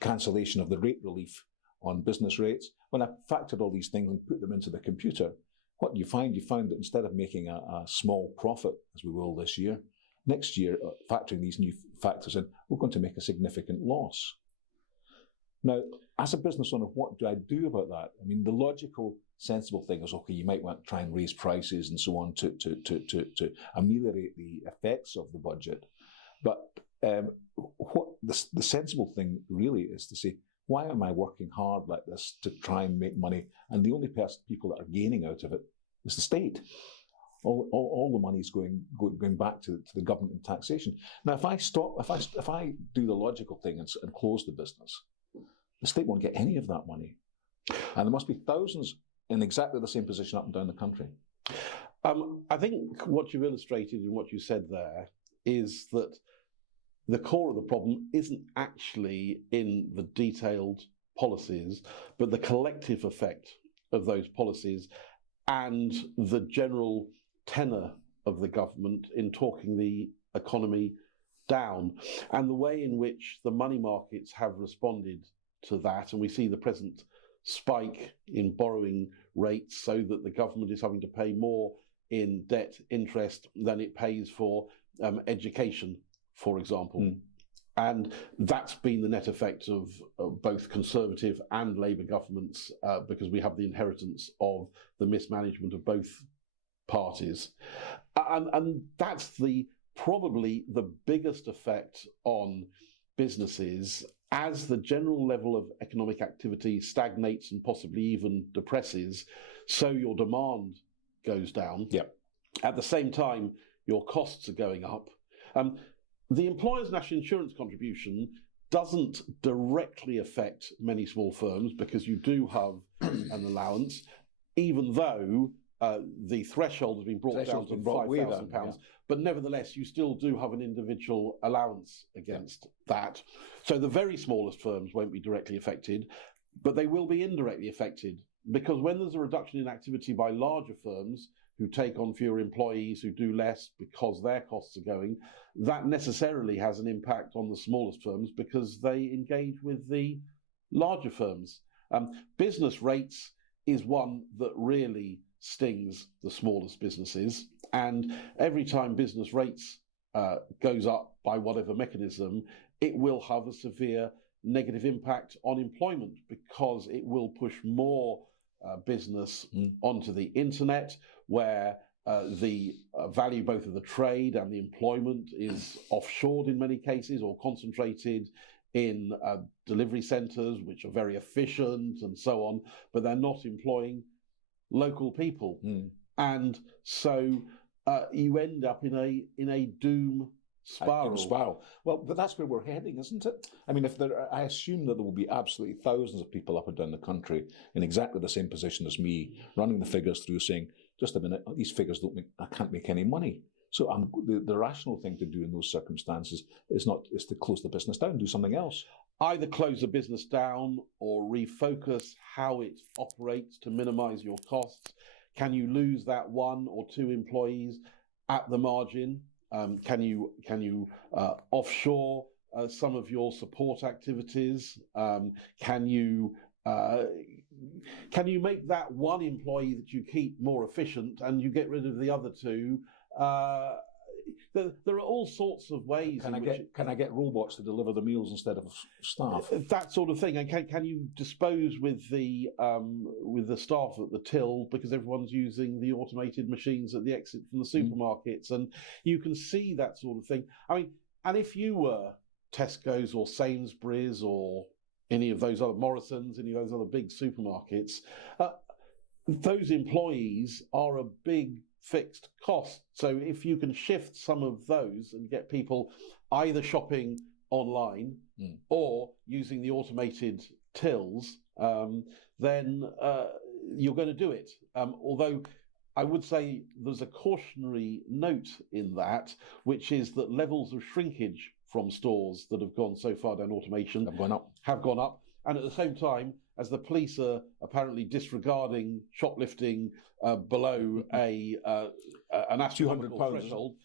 cancellation of the rate relief on business rates. When I factored all these things and put them into the computer, what you find that instead of making a small profit, as we will this year, next year, factoring these new factors in, we're going to make a significant loss. Now, as a business owner, what do I do about that? I mean, the logical, sensible thing is, okay, you might want to try and raise prices and so on to ameliorate the effects of the budget. But what the sensible thing really is to say, why am I working hard like this to try and make money? And the only people that are gaining out of it is the state. All the money is going back to the government and taxation. Now, if I do the logical thing and close the business, the state won't get any of that money, and there must be thousands in exactly the same position up and down the country. I think what you've illustrated in what you said there is that the core of the problem isn't actually in the detailed policies, but the collective effect of those policies and the general tenor of the government in talking the economy down, and the way in which the money markets have responded to that. And we see the present spike in borrowing rates so that the government is having to pay more in debt interest than it pays for education, for example. And that's been the net effect of both Conservative and Labour governments, because we have the inheritance of the mismanagement of both parties. And that's probably the biggest effect on businesses. As the general level of economic activity stagnates and possibly even depresses, so your demand goes down. Yep. At the same time, your costs are going up. The employer's national insurance contribution doesn't directly affect many small firms because you do have an allowance, even though the threshold has been brought down to £5,000. Yeah. But nevertheless, you still do have an individual allowance against that. So the very smallest firms won't be directly affected, but they will be indirectly affected, because when there's a reduction in activity by larger firms who take on fewer employees, who do less because their costs are going, that necessarily has an impact on the smallest firms because they engage with the larger firms. Business rates is one that really stings the smallest businesses, and every time business rates goes up by whatever mechanism, it will have a severe negative impact on employment, because it will push more business onto the internet, where the value both of the trade and the employment is offshored in many cases, or concentrated in delivery centres, which are very efficient and so on, but they're not employing local people. And so you end up in a doom spiral. Well, but that's where we're heading, isn't it? I mean, I assume that there will be absolutely thousands of people up and down the country in exactly the same position as me, running the figures through, saying, just a minute, these figures I can't make any money. So the rational thing to do in those circumstances is to close the business down, do something else. Either close the business down or refocus how it operates to minimise your costs. Can you lose that 1 or 2 employees at the margin? Can you offshore some of your support activities? Can you make that 1 employee that you keep more efficient and you get rid of the other 2? There are all sorts of ways. Can I get robots to deliver the meals instead of staff? That sort of thing. And can you dispose with the staff at the till because everyone's using the automated machines at the exit from the supermarkets? And you can see that sort of thing. I mean, and if you were Tesco's or Sainsbury's or any of those other Morrisons, any of those other big supermarkets, those employees are a big fixed cost. So if you can shift some of those and get people either shopping online or using the automated tills, then you're going to do it. Although I would say there's a cautionary note in that, which is that levels of shrinkage from stores that have gone so far down automation have gone up. And at the same time, as the police are apparently disregarding shoplifting below an astronomical threshold,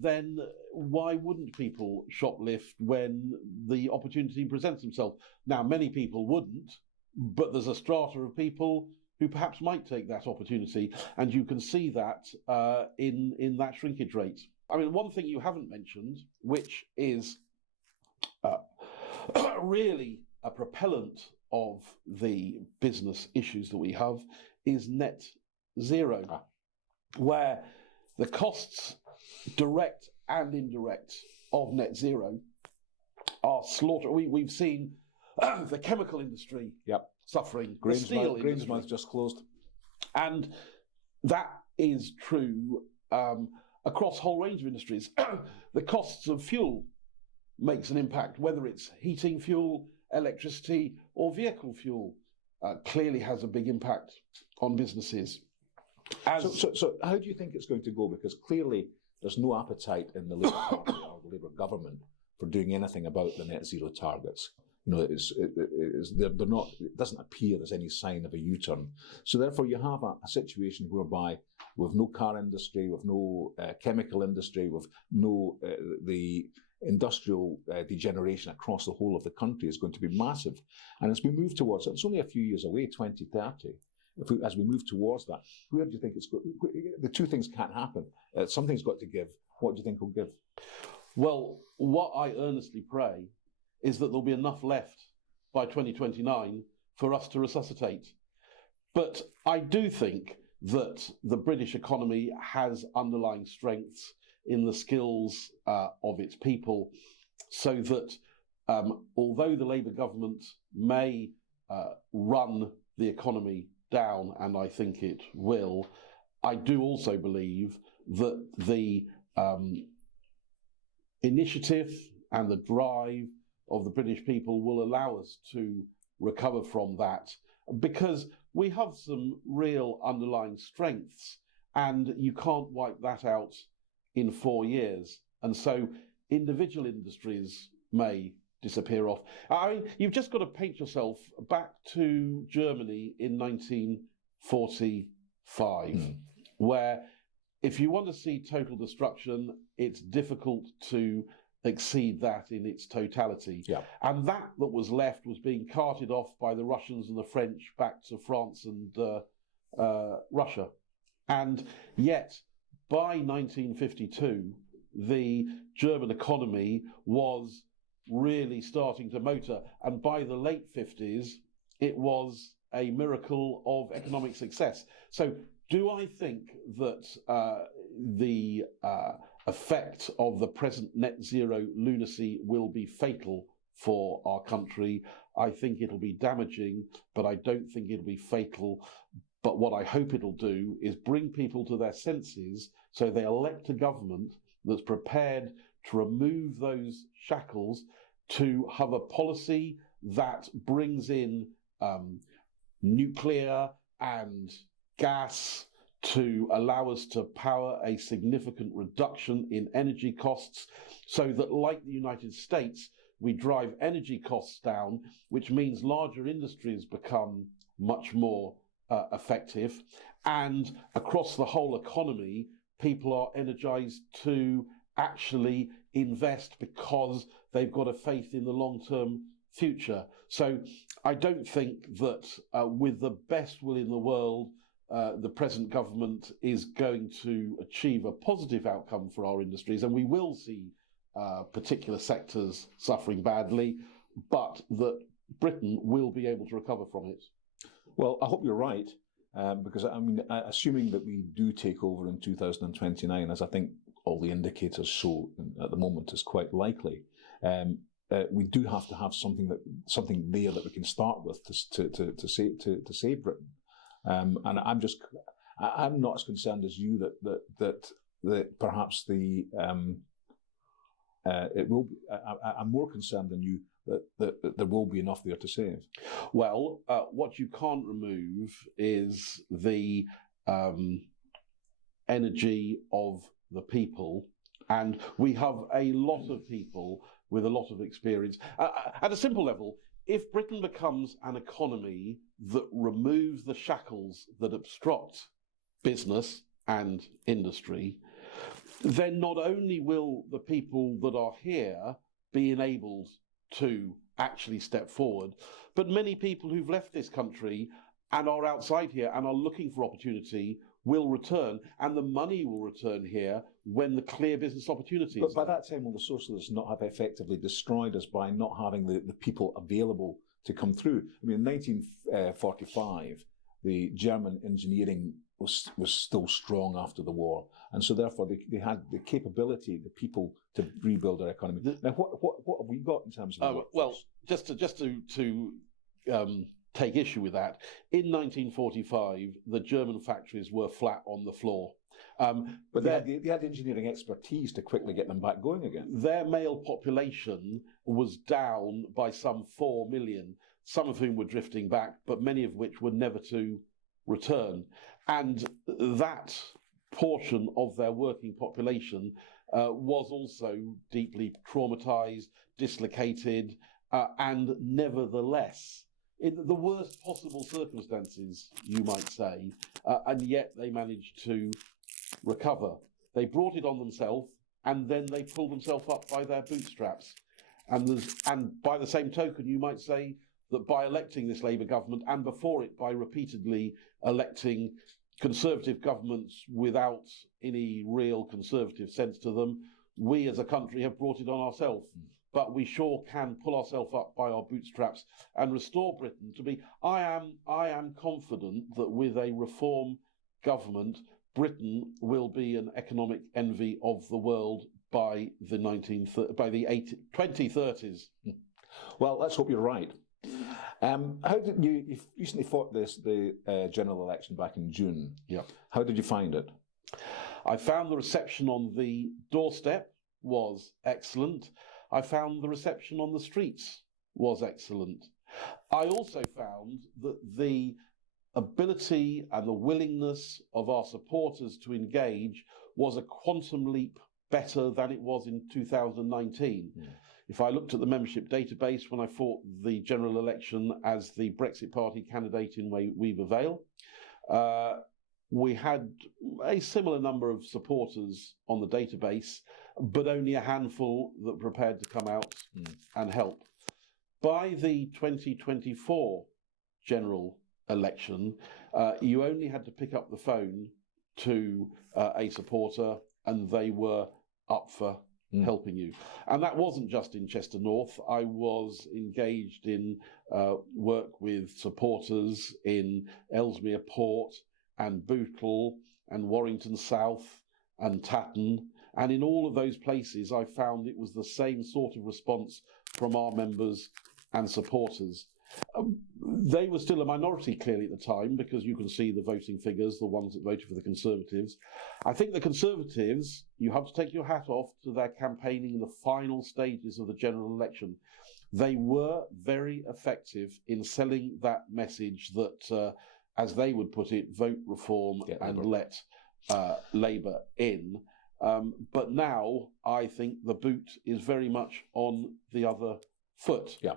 then why wouldn't people shoplift when the opportunity presents themselves? Now, many people wouldn't, but there's a strata of people who perhaps might take that opportunity, and you can see that in that shrinkage rate. I mean, one thing you haven't mentioned, which is really a propellant of the business issues that we have, is net zero, where the costs, direct and indirect, of net zero are slaughter. We've seen the chemical industry suffering. Grangemouth just closed. And that is true across a whole range of industries. The costs of fuel makes an impact, whether it's heating fuel, electricity or vehicle fuel, clearly has a big impact on businesses. So how do you think it's going to go? Because clearly there's no appetite in the Labour Party or the Labour government for doing anything about the net zero targets. You know, they're not. It doesn't appear there's any sign of a U-turn. So therefore, you have a situation whereby with no car industry, with no chemical industry, with no the industrial degeneration across the whole of the country is going to be massive. And as we move towards it, it's only a few years away, 2030. As we move towards that, where do you think it's going? The two things can't happen. Something's got to give. What do you think will give? Well, what I earnestly pray is that there'll be enough left by 2029 for us to resuscitate. But I do think that the British economy has underlying strengths in the skills of its people, so that although the Labour government may run the economy down, and I think it will, I do also believe that the initiative and the drive of the British people will allow us to recover from that, because we have some real underlying strengths, and you can't wipe that out in 4 years. And so individual industries may disappear off. I mean, you've just got to paint yourself back to Germany in 1945, where if you want to see total destruction, it's difficult to exceed that in its totality. Yeah. And that was left was being carted off by the Russians and the French back to France and Russia. And yet, by 1952, the German economy was really starting to motor. And by the late 50s, it was a miracle of economic success. So do I think that the effect of the present net zero lunacy will be fatal for our country? I think it'll be damaging, but I don't think it'll be fatal. But what I hope it'll do is bring people to their senses so they elect a government that's prepared to remove those shackles, to have a policy that brings in nuclear and gas to allow us to power a significant reduction in energy costs, so that, like the United States, we drive energy costs down, which means larger industries become much more effective, and across the whole economy, people are energized to actually invest because they've got a faith in the long-term future. So I don't think that with the best will in the world, the present government is going to achieve a positive outcome for our industries, and we will see particular sectors suffering badly, but that Britain will be able to recover from it. Well, I hope you're right, because I mean, assuming that we do take over in 2029, as I think all the indicators show at the moment is quite likely, we do have to have something there that we can start with to save Britain. And I'm not as concerned as you that perhaps it will. I'm more concerned than you that there will be enough there to save. Well, what you can't remove is the energy of the people, and we have a lot of people with a lot of experience. At a simple level, if Britain becomes an economy that removes the shackles that obstruct business and industry, then not only will the people that are here be enabled to actually step forward, but many people who've left this country and are outside here and are looking for opportunity will return, and the money will return here when the clear business opportunity is But by that time, will the socialists not have effectively destroyed us by not having the people available to come through? I mean, in 1945, the German engineering was still strong after the war, and so therefore they had the capability, the people, to rebuild our economy. Now, what have we got in terms of? Well, just to take issue with that, in 1945, the German factories were flat on the floor. But they had engineering expertise to quickly get them back going again. Their male population was down by some 4 million, some of whom were drifting back, but many of which were never to return. And that portion of their working population was also deeply traumatized, dislocated, and nevertheless, in the worst possible circumstances, you might say, and yet they managed to recover. They brought it on themselves, and then they pulled themselves up by their bootstraps. And by the same token, you might say that by electing this Labour government, and before it by repeatedly electing Conservative governments without any real Conservative sense to them, we as a country have brought it on ourselves. But we sure can pull ourselves up by our bootstraps and restore Britain to be. I am confident that with a reform government, Britain will be an economic envy of the world by the 2030s. Well, let's hope you're right. How did you recently fought the general election back in June? Yeah. How did you find it? I found the reception on the doorstep was excellent. I found the reception on the streets was excellent. I also found that the ability and the willingness of our supporters to engage was a quantum leap better than it was in 2019. Yeah. If I looked at the membership database when I fought the general election as the Brexit Party candidate in Weaver Vale, we had a similar number of supporters on the database, but only a handful that were prepared to come out and help. By the 2024 general election, you only had to pick up the phone to a supporter and they were up for helping you. And that wasn't just in Chester North. I was engaged in work with supporters in Ellesmere Port and Bootle and Warrington South and Tatton. And in all of those places, I found it was the same sort of response from our members and supporters. They were still a minority, clearly, at the time, because you can see the voting figures, the ones that voted for the Conservatives. I think the Conservatives, you have to take your hat off to their campaigning in the final stages of the general election. They were very effective in selling that message that as they would put it, vote reform and let Labour in. But now I think the boot is very much on the other foot. Yeah.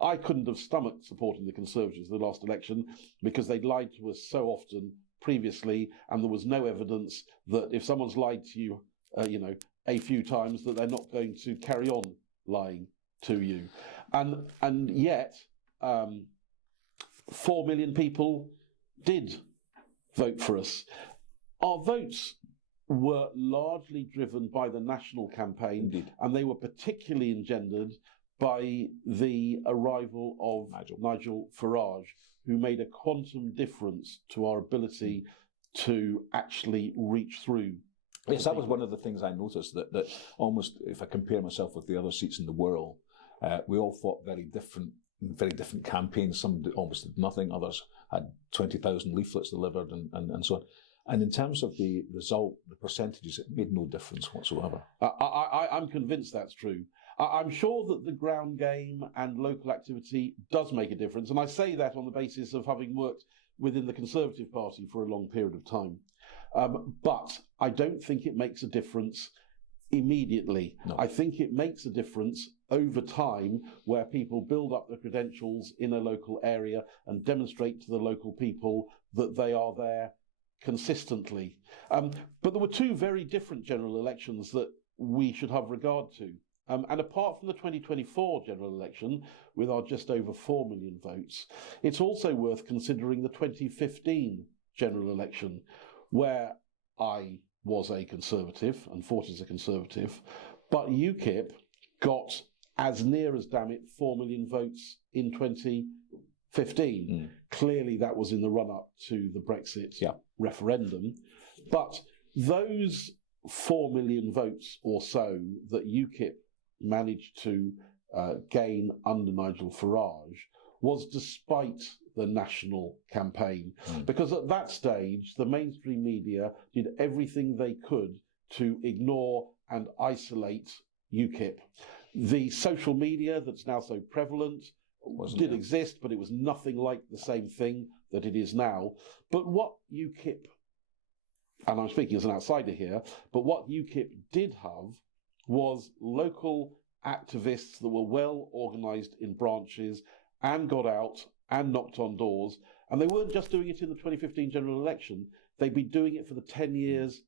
I couldn't have stomached supporting the Conservatives in the last election because they'd lied to us so often previously, and there was no evidence that if someone's lied to you, a few times, that they're not going to carry on lying to you. And yet, 4 million people did vote for us. Our votes were largely driven by the national campaign. Indeed. And they were particularly engendered by the arrival of Nigel Farage, who made a quantum difference to our ability to actually reach through. Yes, that was one of the things I noticed, that almost, if I compare myself with the other seats in the world, we all fought very different campaigns. Some almost did nothing, others had 20,000 leaflets delivered and so on. And in terms of the result, the percentages, it made no difference whatsoever. I'm convinced that's true. I'm sure that the ground game and local activity does make a difference. And I say that on the basis of having worked within the Conservative Party for a long period of time. But I don't think it makes a difference immediately. No. I think it makes a difference over time, where people build up their credentials in a local area and demonstrate to the local people that they are there consistently. But there were two very different general elections that we should have regard to. And apart from the 2024 general election, with our just over 4 million votes, it's also worth considering the 2015 general election, where I was a Conservative and fought as a Conservative, but UKIP got as near as, 4 million votes in 2015. Clearly that was in the run-up to the Brexit referendum. But those 4 million votes or so that UKIP managed to gain under Nigel Farage was despite the national campaign. Because at that stage, the mainstream media did everything they could to ignore and isolate UKIP. The social media that's now so prevalent did exist, but it was nothing like the same thing that it is now. But what UKIP, and I'm speaking as an outsider here, but what UKIP did have was local activists that were well organised in branches and got out and knocked on doors. And they weren't just doing it in the 2015 general election. They'd been doing it for the 10 years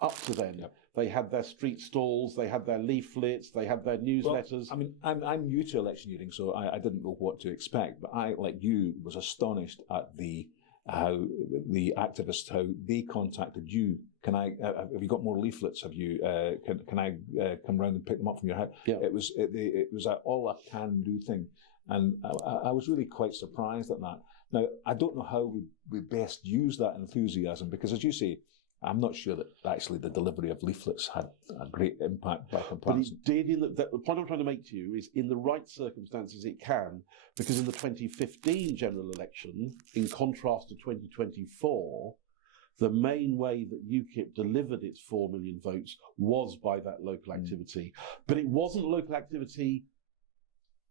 up to then. Yep. They had their street stalls, they had their leaflets, they had their newsletters. Well, I mean, I'm new to electioneering, so I didn't know what to expect. But I, like you, was astonished at how the activists, how they contacted you. Can I? Have you got more leaflets? Have you? Can I come round and pick them up from your house? Yeah. It was all a can-do thing, and I was really quite surprised at that. Now, I don't know how we best use that enthusiasm, because, as you say, I'm not sure that actually the delivery of leaflets had a great impact by comparison. But it did. The point I'm trying to make to you is, in the right circumstances, it can, because in the 2015 general election, in contrast to 2024, the main way that UKIP delivered its 4 million votes was by that local activity. But it wasn't local activity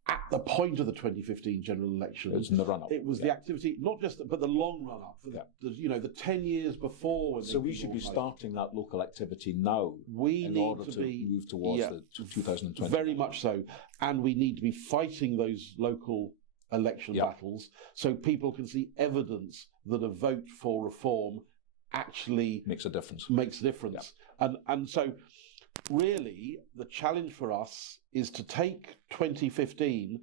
at the point of the 2015 general election. It was in the run-up. It was the activity, not just, but the long run-up, the 10 years before. So we should be starting that local activity now in order to move towards the 2020. Very much so. And we need to be fighting those local election battles so people can see evidence that a vote for reform actually makes a difference. And so really, the challenge for us is to take 2015,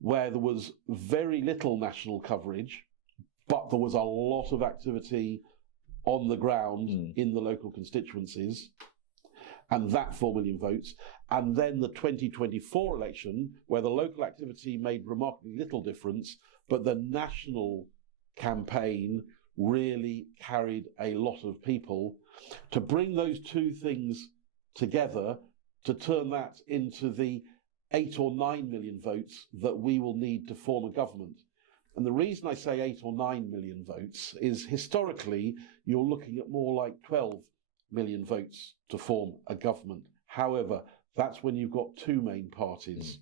where there was very little national coverage, but there was a lot of activity on the ground in the local constituencies, and that 4 million votes, and then the 2024 election, where the local activity made remarkably little difference, but the national campaign really carried a lot of people. To bring those two things together, to turn that into the 8 or 9 million votes that we will need to form a government. And the reason I say 8 or 9 million votes is, historically, you're looking at more like 12 million votes to form a government. However, that's when you've got two main parties.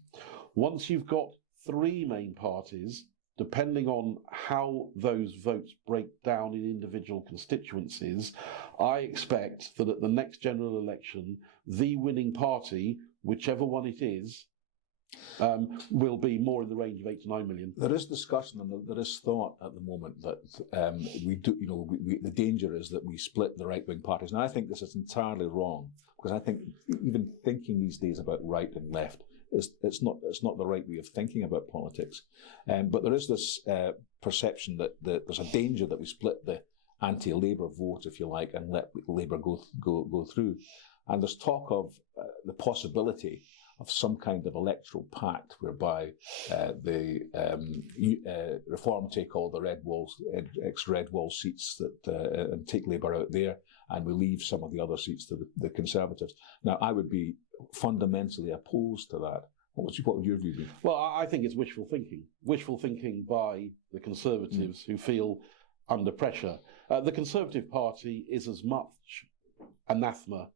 Once you've got three main parties, depending on how those votes break down in individual constituencies, I expect that at the next general election, the winning party, whichever one it is, will be more in the range of 8 to 9 million. There is discussion and there is thought at the moment that the danger is that we split the right-wing parties. And I think this is entirely wrong, because I think even thinking these days about right and left, it's not the right way of thinking about politics. But there is this perception that there's a danger that we split the anti-Labour vote, if you like, and let Labour go through. And there's talk of the possibility of some kind of electoral pact whereby the Reform take all the ex-Red Wall seats and take Labour out there, and we leave some of the other seats to the Conservatives. Now, I would be fundamentally opposed to that. What would your view be? Well, I think it's wishful thinking by the Conservatives who feel under pressure. The Conservative Party is as much anathema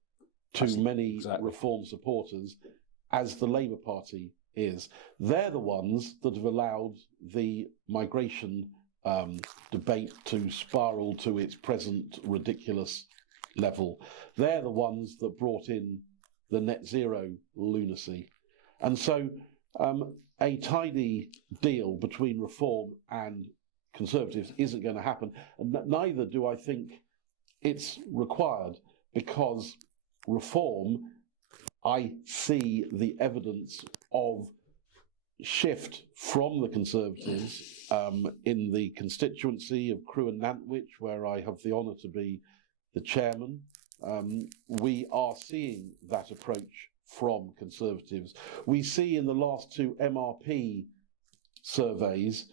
to many Reform supporters as the Labour Party is. They're the ones that have allowed the migration debate to spiral to its present ridiculous level. They're the ones that brought in the net zero lunacy. And so a tidy deal between Reform and Conservatives isn't going to happen. And neither do I think it's required, because Reform, I see the evidence of shift from the Conservatives in the constituency of Crewe and Nantwich, where I have the honour to be the chairman. We are seeing that approach from Conservatives. We see in the last two MRP surveys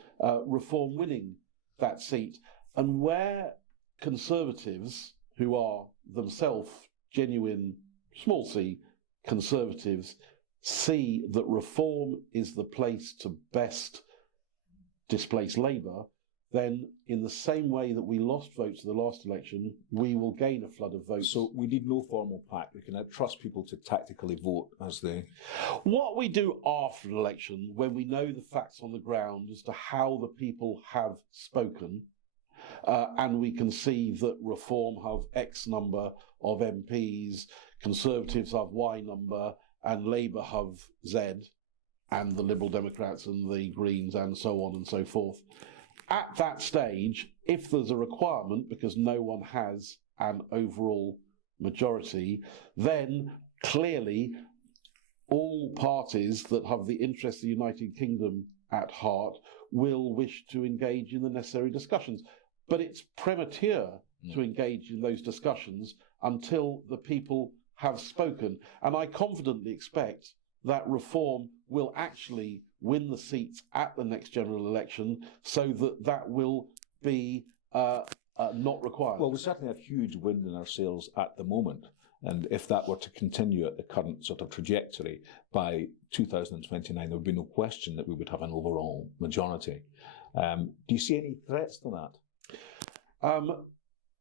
Reform winning that seat. And where Conservatives, who are themselves genuine small c Conservatives, see that Reform is the place to best displace Labour, then in the same way that we lost votes in the last election, we will gain a flood of votes. So we need no formal pact. We can trust people to tactically vote as they... What we do after an election, when we know the facts on the ground as to how the people have spoken, and we can see that Reform have X number of MPs, Conservatives have Y number, and Labour have Z, and the Liberal Democrats and the Greens and so on and so forth. At that stage, if there's a requirement, because no one has an overall majority, then clearly all parties that have the interests of the United Kingdom at heart will wish to engage in the necessary discussions. But it's premature to engage in those discussions until the people have spoken. And I confidently expect that Reform will actually win the seats at the next general election, so that will be not required. Well, we certainly have huge wind in our sails at the moment. And if that were to continue at the current sort of trajectory, by 2029, there would be no question that we would have an overall majority. Do you see any threats to that?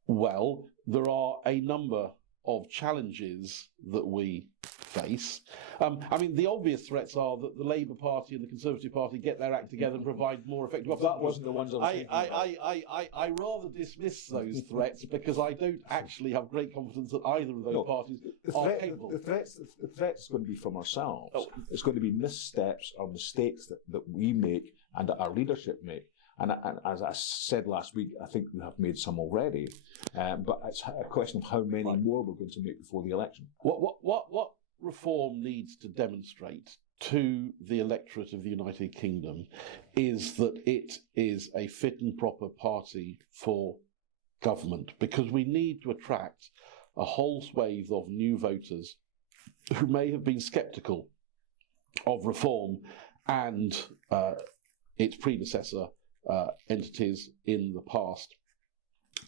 Well, there are a number of challenges that we face. I mean, the obvious threats are that the Labour Party and the Conservative Party get their act together and provide more effective options. That wasn't the ones I was thinking about. I rather dismiss those threats because I don't actually have great confidence that either of those parties are capable. The threat's going to be from ourselves. Oh. It's going to be missteps or mistakes that we make and that our leadership make. And as I said last week, I think we have made some already. But it's a question of how many more we're going to make before the election. What Reform needs to demonstrate to the electorate of the United Kingdom is that it is a fit and proper party for government, because we need to attract a whole swathe of new voters who may have been sceptical of Reform and its predecessor entities in the past.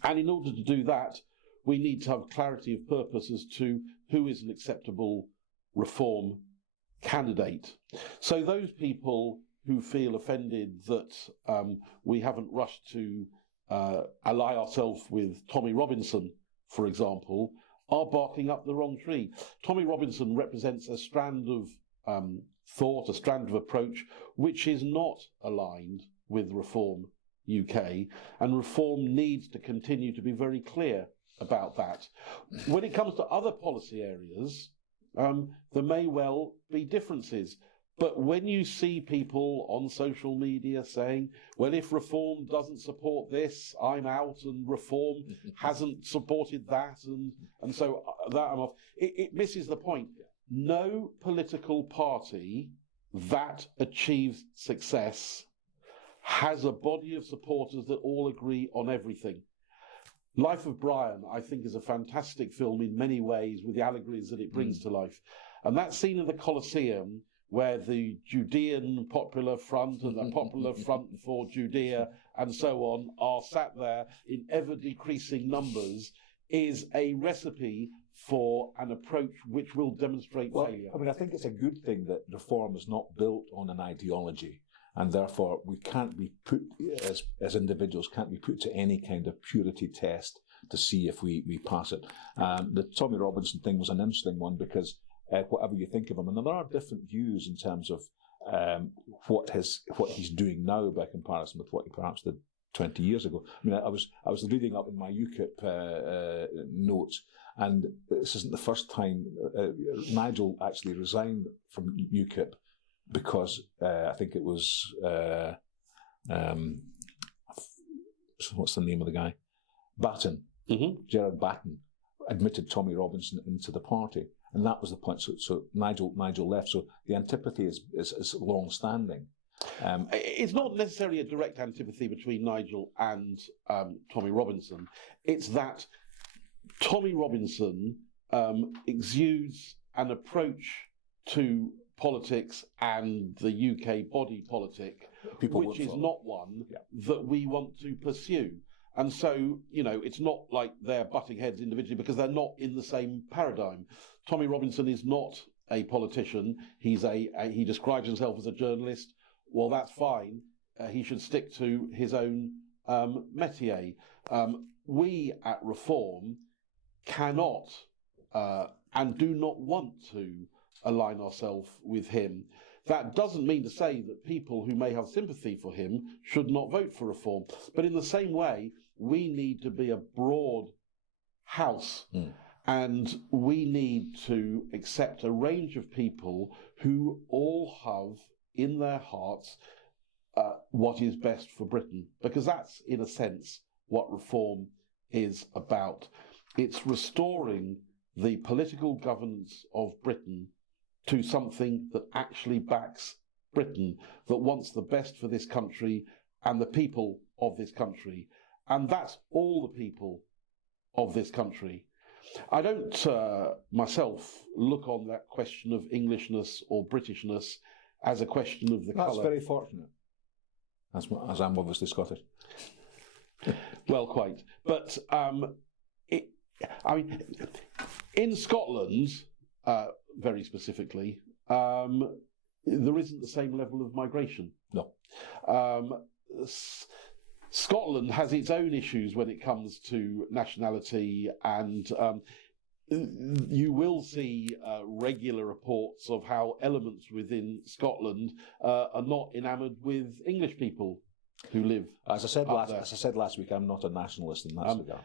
And in order to do that, we need to have clarity of purpose as to who is an acceptable Reform candidate. So those people who feel offended that we haven't rushed to ally ourselves with Tommy Robinson, for example, are barking up the wrong tree. Tommy Robinson represents a strand of thought, a strand of approach, which is not aligned with Reform UK, and Reform needs to continue to be very clear about that. When it comes to other policy areas, there may well be differences. But when you see people on social media saying, well, if Reform doesn't support this, I'm out, and Reform hasn't supported that, and so that I'm off, it misses the point. No political party that achieves success has a body of supporters that all agree on everything. Life of Brian, I think, is a fantastic film in many ways with the allegories that it brings to life. And that scene in the Colosseum where the Judean Popular Front and the Popular Front for Judea and so on are sat there in ever-decreasing numbers is a recipe for an approach which will demonstrate failure. I mean, I think it's a good thing that Reform is not built on an ideology, and therefore we can't be put, as individuals, can't be put to any kind of purity test to see if we pass it. The Tommy Robinson thing was an interesting one because whatever you think of him, and there are different views in terms of what he's doing now by comparison with what he perhaps did 20 years ago. I mean, I was reading up in my UKIP notes, and this isn't the first time Nigel actually resigned from UKIP because I think it was what's the name of the guy? Batten. Mm-hmm. Gerard Batten admitted Tommy Robinson into the party, and that was the point. So Nigel left. So the antipathy is long standing. It's not necessarily a direct antipathy between Nigel and Tommy Robinson. It's that Tommy Robinson exudes an approach to politics and the UK body politic, which is not one that we want to pursue. And so, it's not like they're butting heads individually because they're not in the same paradigm. Tommy Robinson is not a politician. He describes himself as a journalist. Well, that's fine. He should stick to his own métier. We at Reform cannot and do not want to align ourselves with him. That doesn't mean to say that people who may have sympathy for him should not vote for Reform. But in the same way, we need to be a broad house. And we need to accept a range of people who all have in their hearts what is best for Britain. Because that's, in a sense, what Reform is about. It's restoring the political governance of Britain to something that actually backs Britain, that wants the best for this country and the people of this country. And that's all the people of this country. I don't myself look on that question of Englishness or Britishness as a question of the colour. That's very fortunate, as I'm obviously Scottish. Well, quite. But, in Scotland, very specifically, there isn't the same level of migration. No. Scotland has its own issues when it comes to nationality, and you will see regular reports of how elements within Scotland are not enamoured with English people who live. As I said last week, I'm not a nationalist in that regard.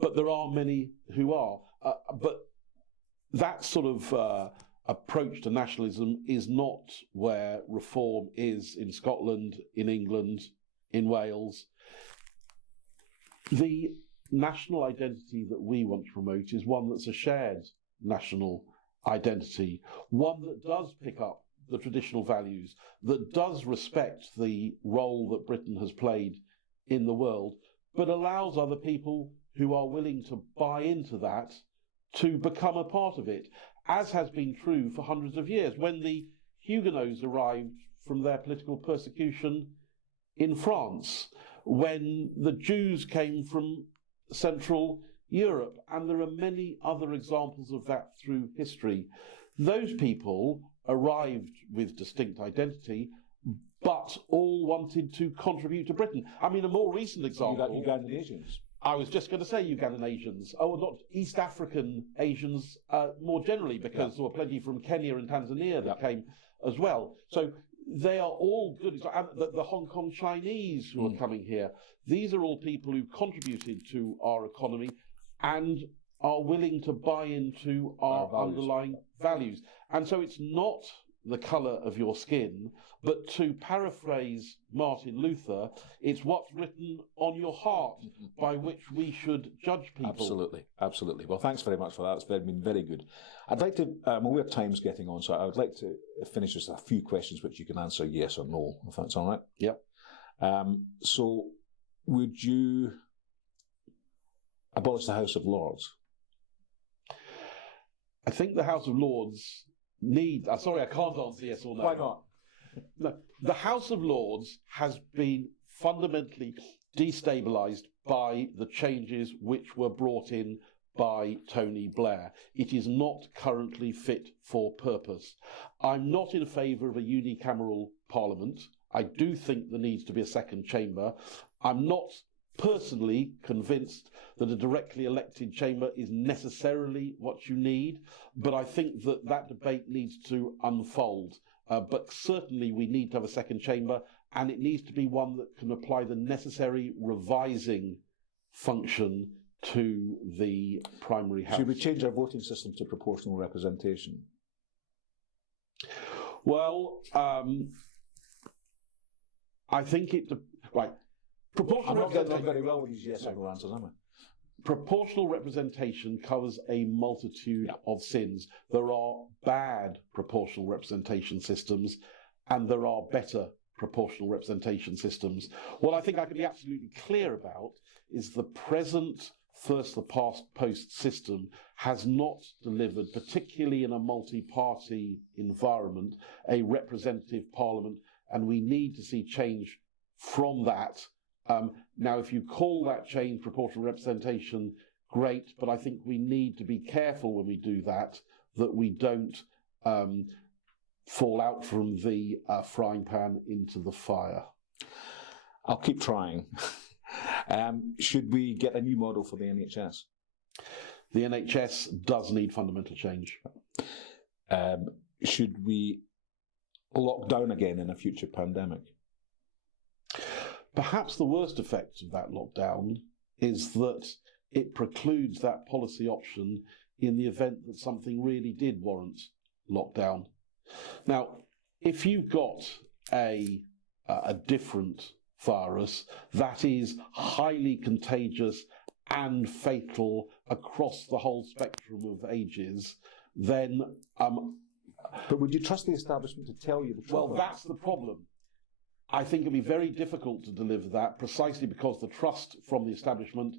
But there are many who are. But that sort of approach to nationalism is not where Reform is in Scotland, in England, in Wales. The national identity that we want to promote is one that's a shared national identity, one that does pick up the traditional values, that does respect the role that Britain has played in the world, but allows other people who are willing to buy into that to become a part of it, as has been true for hundreds of years. When the Huguenots arrived from their political persecution in France, when the Jews came from Central Europe, and there are many other examples of that through history. Those people arrived with distinct identity, but all wanted to contribute to Britain. I mean, a more recent example... Ugandan Asians. I was just going to say Ugandan Asians. Oh, not East African Asians more generally, because there were plenty from Kenya and Tanzania that came as well. So they are all good. And the Hong Kong Chinese who are coming here, these are all people who contributed to our economy and are willing to buy into our underlying values. And so it's not the colour of your skin, but to paraphrase Martin Luther, it's what's written on your heart by which we should judge people. Absolutely, absolutely. Well, thanks very much for that. It's been very good. I'd like to, I'm aware time's getting on, so I would like to finish with a few questions which you can answer yes or no, if that's all right. Yep. So, would you abolish the House of Lords? I think the House of Lords sorry, I can't answer yes or no. Why not? No, the House of Lords has been fundamentally destabilised by the changes which were brought in by Tony Blair. It is not currently fit for purpose. I'm not in favour of a unicameral parliament. I do think there needs to be a second chamber. I'm not personally convinced that a directly elected chamber is necessarily what you need, but I think that debate needs to unfold. But certainly we need to have a second chamber, and it needs to be one that can apply the necessary revising function to the primary house. Should we change our voting system to proportional representation? Well, I think right. Proportional I'm not getting on representation. very well with these yes or no answers, am I? Proportional representation covers a multitude of sins. There are bad proportional representation systems, and there are better proportional representation systems. What I think I can be absolutely clear about is the present first the past post system has not delivered, particularly in a multi-party environment, a representative parliament, and we need to see change from that. Now, if you call that change proportional representation, great, but I think we need to be careful when we do that we don't fall out from the frying pan into the fire. I'll keep trying. Should we get a new model for the NHS? The NHS does need fundamental change. Should we lock down again in a future pandemic? Perhaps the worst effect of that lockdown is that it precludes that policy option in the event that something really did warrant lockdown. Now, if you've got a different virus that is highly contagious and fatal across the whole spectrum of ages, then... But would you trust the establishment to tell you the truth? Well, that's the problem. I think it'd be very difficult to deliver that precisely because the trust from the establishment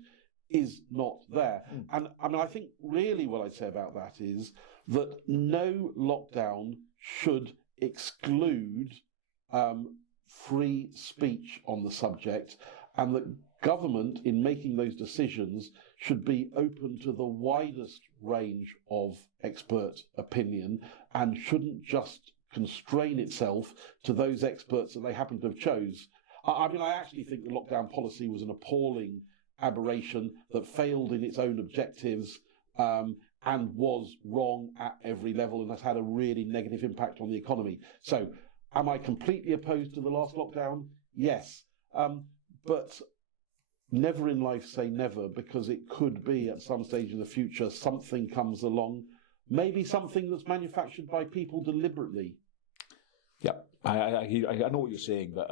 is not there. And I mean, I think really what I'd say about that is that no lockdown should exclude free speech on the subject, and that government, in making those decisions, should be open to the widest range of expert opinion and shouldn't just constrain itself to those experts that they happen to have chose. I mean, I actually think the lockdown policy was an appalling aberration that failed in its own objectives and was wrong at every level and has had a really negative impact on the economy. So, am I completely opposed to the last lockdown? Yes. But never in life say never, because it could be at some stage in the future something comes along, maybe something that's manufactured by people deliberately. Yeah, I know what you're saying, but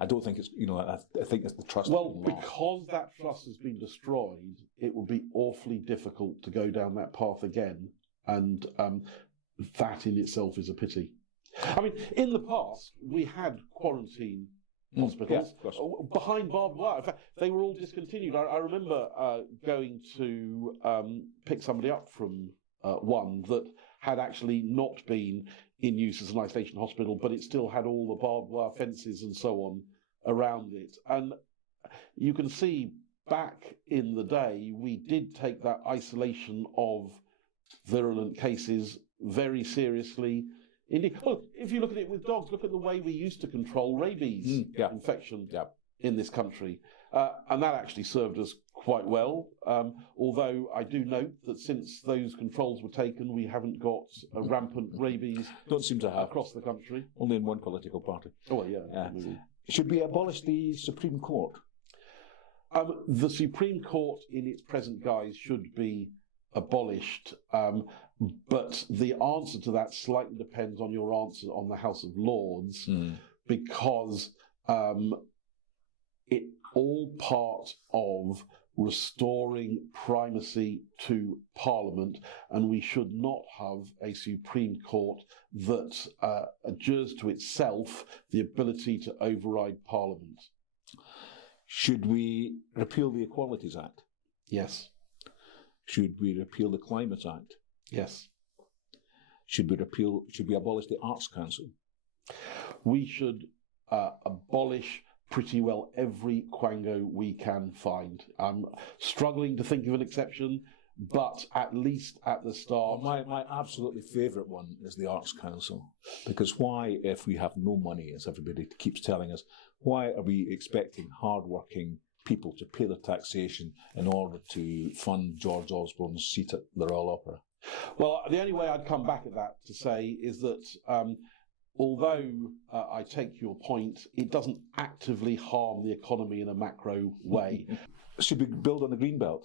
I don't think it's, I think it's the trust. Well, because that trust has been destroyed, it will be awfully difficult to go down that path again, and that in itself is a pity. I mean, in the past, we had quarantine hospitals behind barbed wire. In fact, they were all discontinued. I remember going to pick somebody up from one that had actually not been in use as an isolation hospital, but it still had all the barbed wire fences and so on around it. And you can see back in the day, we did take that isolation of virulent cases very seriously. Indeed, well, if you look at it with dogs, look at the way we used to control rabies infection in this country. And that actually served us quite well, although I do note that since those controls were taken, we haven't got a rampant rabies Don't seem to have. across the country. Only in one political party. Oh, well, yeah. Should we abolish the Supreme Court? The Supreme Court in its present guise should be abolished, but the answer to that slightly depends on your answer on the House of Lords, because it all part of restoring primacy to Parliament, and we should not have a Supreme Court that adjures to itself the ability to override Parliament. Should we repeal the Equalities Act? Yes. Should we repeal the Climate Act? Yes. Should we abolish the Arts Council? We should abolish pretty well every quango we can find. I'm struggling to think of an exception, but at least at the start. My absolutely favourite one is the Arts Council, because why, if we have no money, as everybody keeps telling us, why are we expecting hard-working people to pay their taxation in order to fund George Osborne's seat at the Royal Opera? Well, the only way I'd come back at that to say is that although I take your point, it doesn't actively harm the economy in a macro way. Should we build on the Greenbelt?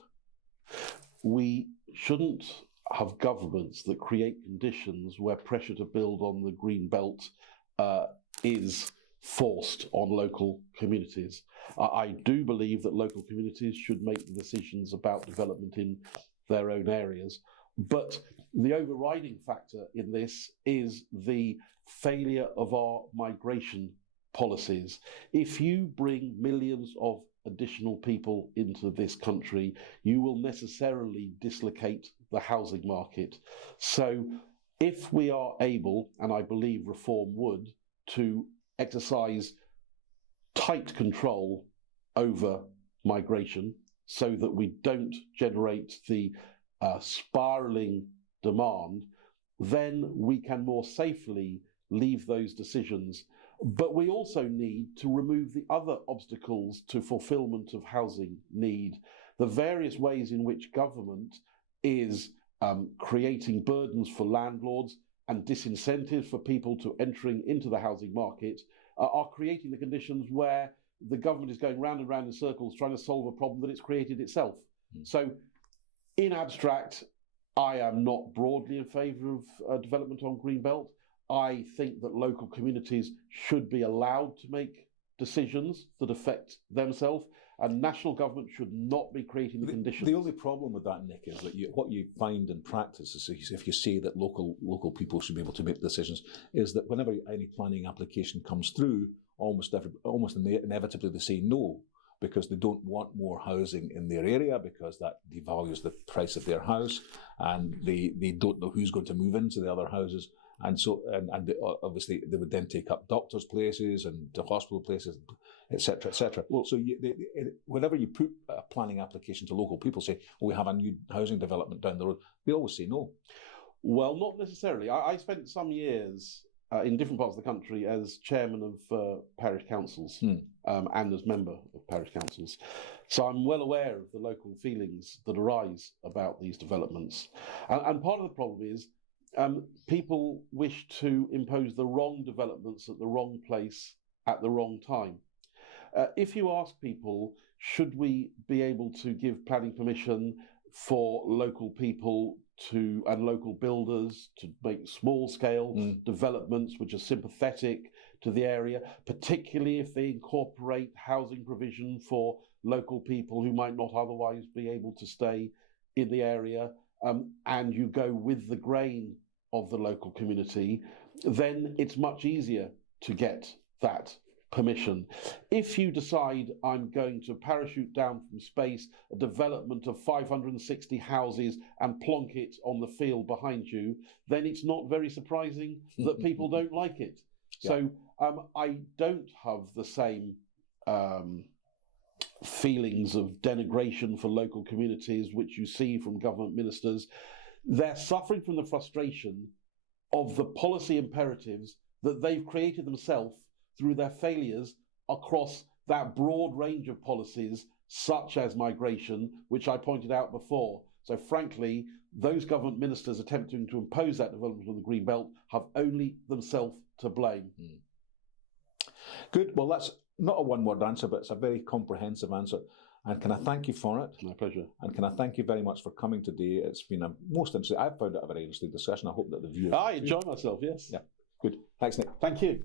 We shouldn't have governments that create conditions where pressure to build on the Greenbelt is forced on local communities. I do believe that local communities should make the decisions about development in their own areas, but the overriding factor in this is the failure of our migration policies. If you bring millions of additional people into this country, you will necessarily dislocate the housing market. So if we are able, and I believe reform would, to exercise tight control over migration so that we don't generate the spiralling demand, then we can more safely leave those decisions. But we also need to remove the other obstacles to fulfillment of housing need, the various ways in which government is creating burdens for landlords and disincentives for people to entering into the housing market are creating the conditions where the government is going round and round in circles trying to solve a problem that it's created itself. So in abstract, I am not broadly in favour of development on Greenbelt. I think that local communities should be allowed to make decisions that affect themselves, and national government should not be creating the conditions. The only problem with that, Nick, is that what you find in practice is if you say that local people should be able to make decisions, is that whenever any planning application comes through, almost inevitably they say no, because they don't want more housing in their area, because that devalues the price of their house, and they don't know who's going to move into the other houses. And so, obviously, they would then take up doctors' places and hospital places, etc., etc. Well, so whenever you put a planning application to local people, say, we have a new housing development down the road, they always say no. Well, not necessarily. I spent some years in different parts of the country as chairman of parish councils and as member of parish councils. So I'm well aware of the local feelings that arise about these developments. And part of the problem is people wish to impose the wrong developments at the wrong place at the wrong time. If you ask people, should we be able to give planning permission for local people and local builders to make small-scale developments which are sympathetic to the area, particularly if they incorporate housing provision for local people who might not otherwise be able to stay in the area, and you go with the grain of the local community, then it's much easier to get that permission. If you decide I'm going to parachute down from space a development of 560 houses and plonk it on the field behind you, then it's not very surprising that people don't like it. Yeah. So I don't have the same feelings of denigration for local communities which you see from government ministers. They're suffering from the frustration of the policy imperatives that they've created themselves through their failures across that broad range of policies such as migration, which I pointed out before. So frankly, those government ministers attempting to impose that development on the Green Belt have only themselves to blame. Good. Well, that's not a one-word answer, but it's a very comprehensive answer. And can I thank you for it? My pleasure. And can I thank you very much for coming today? It's been a most interesting. I found it a very interesting discussion. I hope that the viewers. I enjoy myself. Yes. Yeah. Good. Thanks, Nick. Thank you.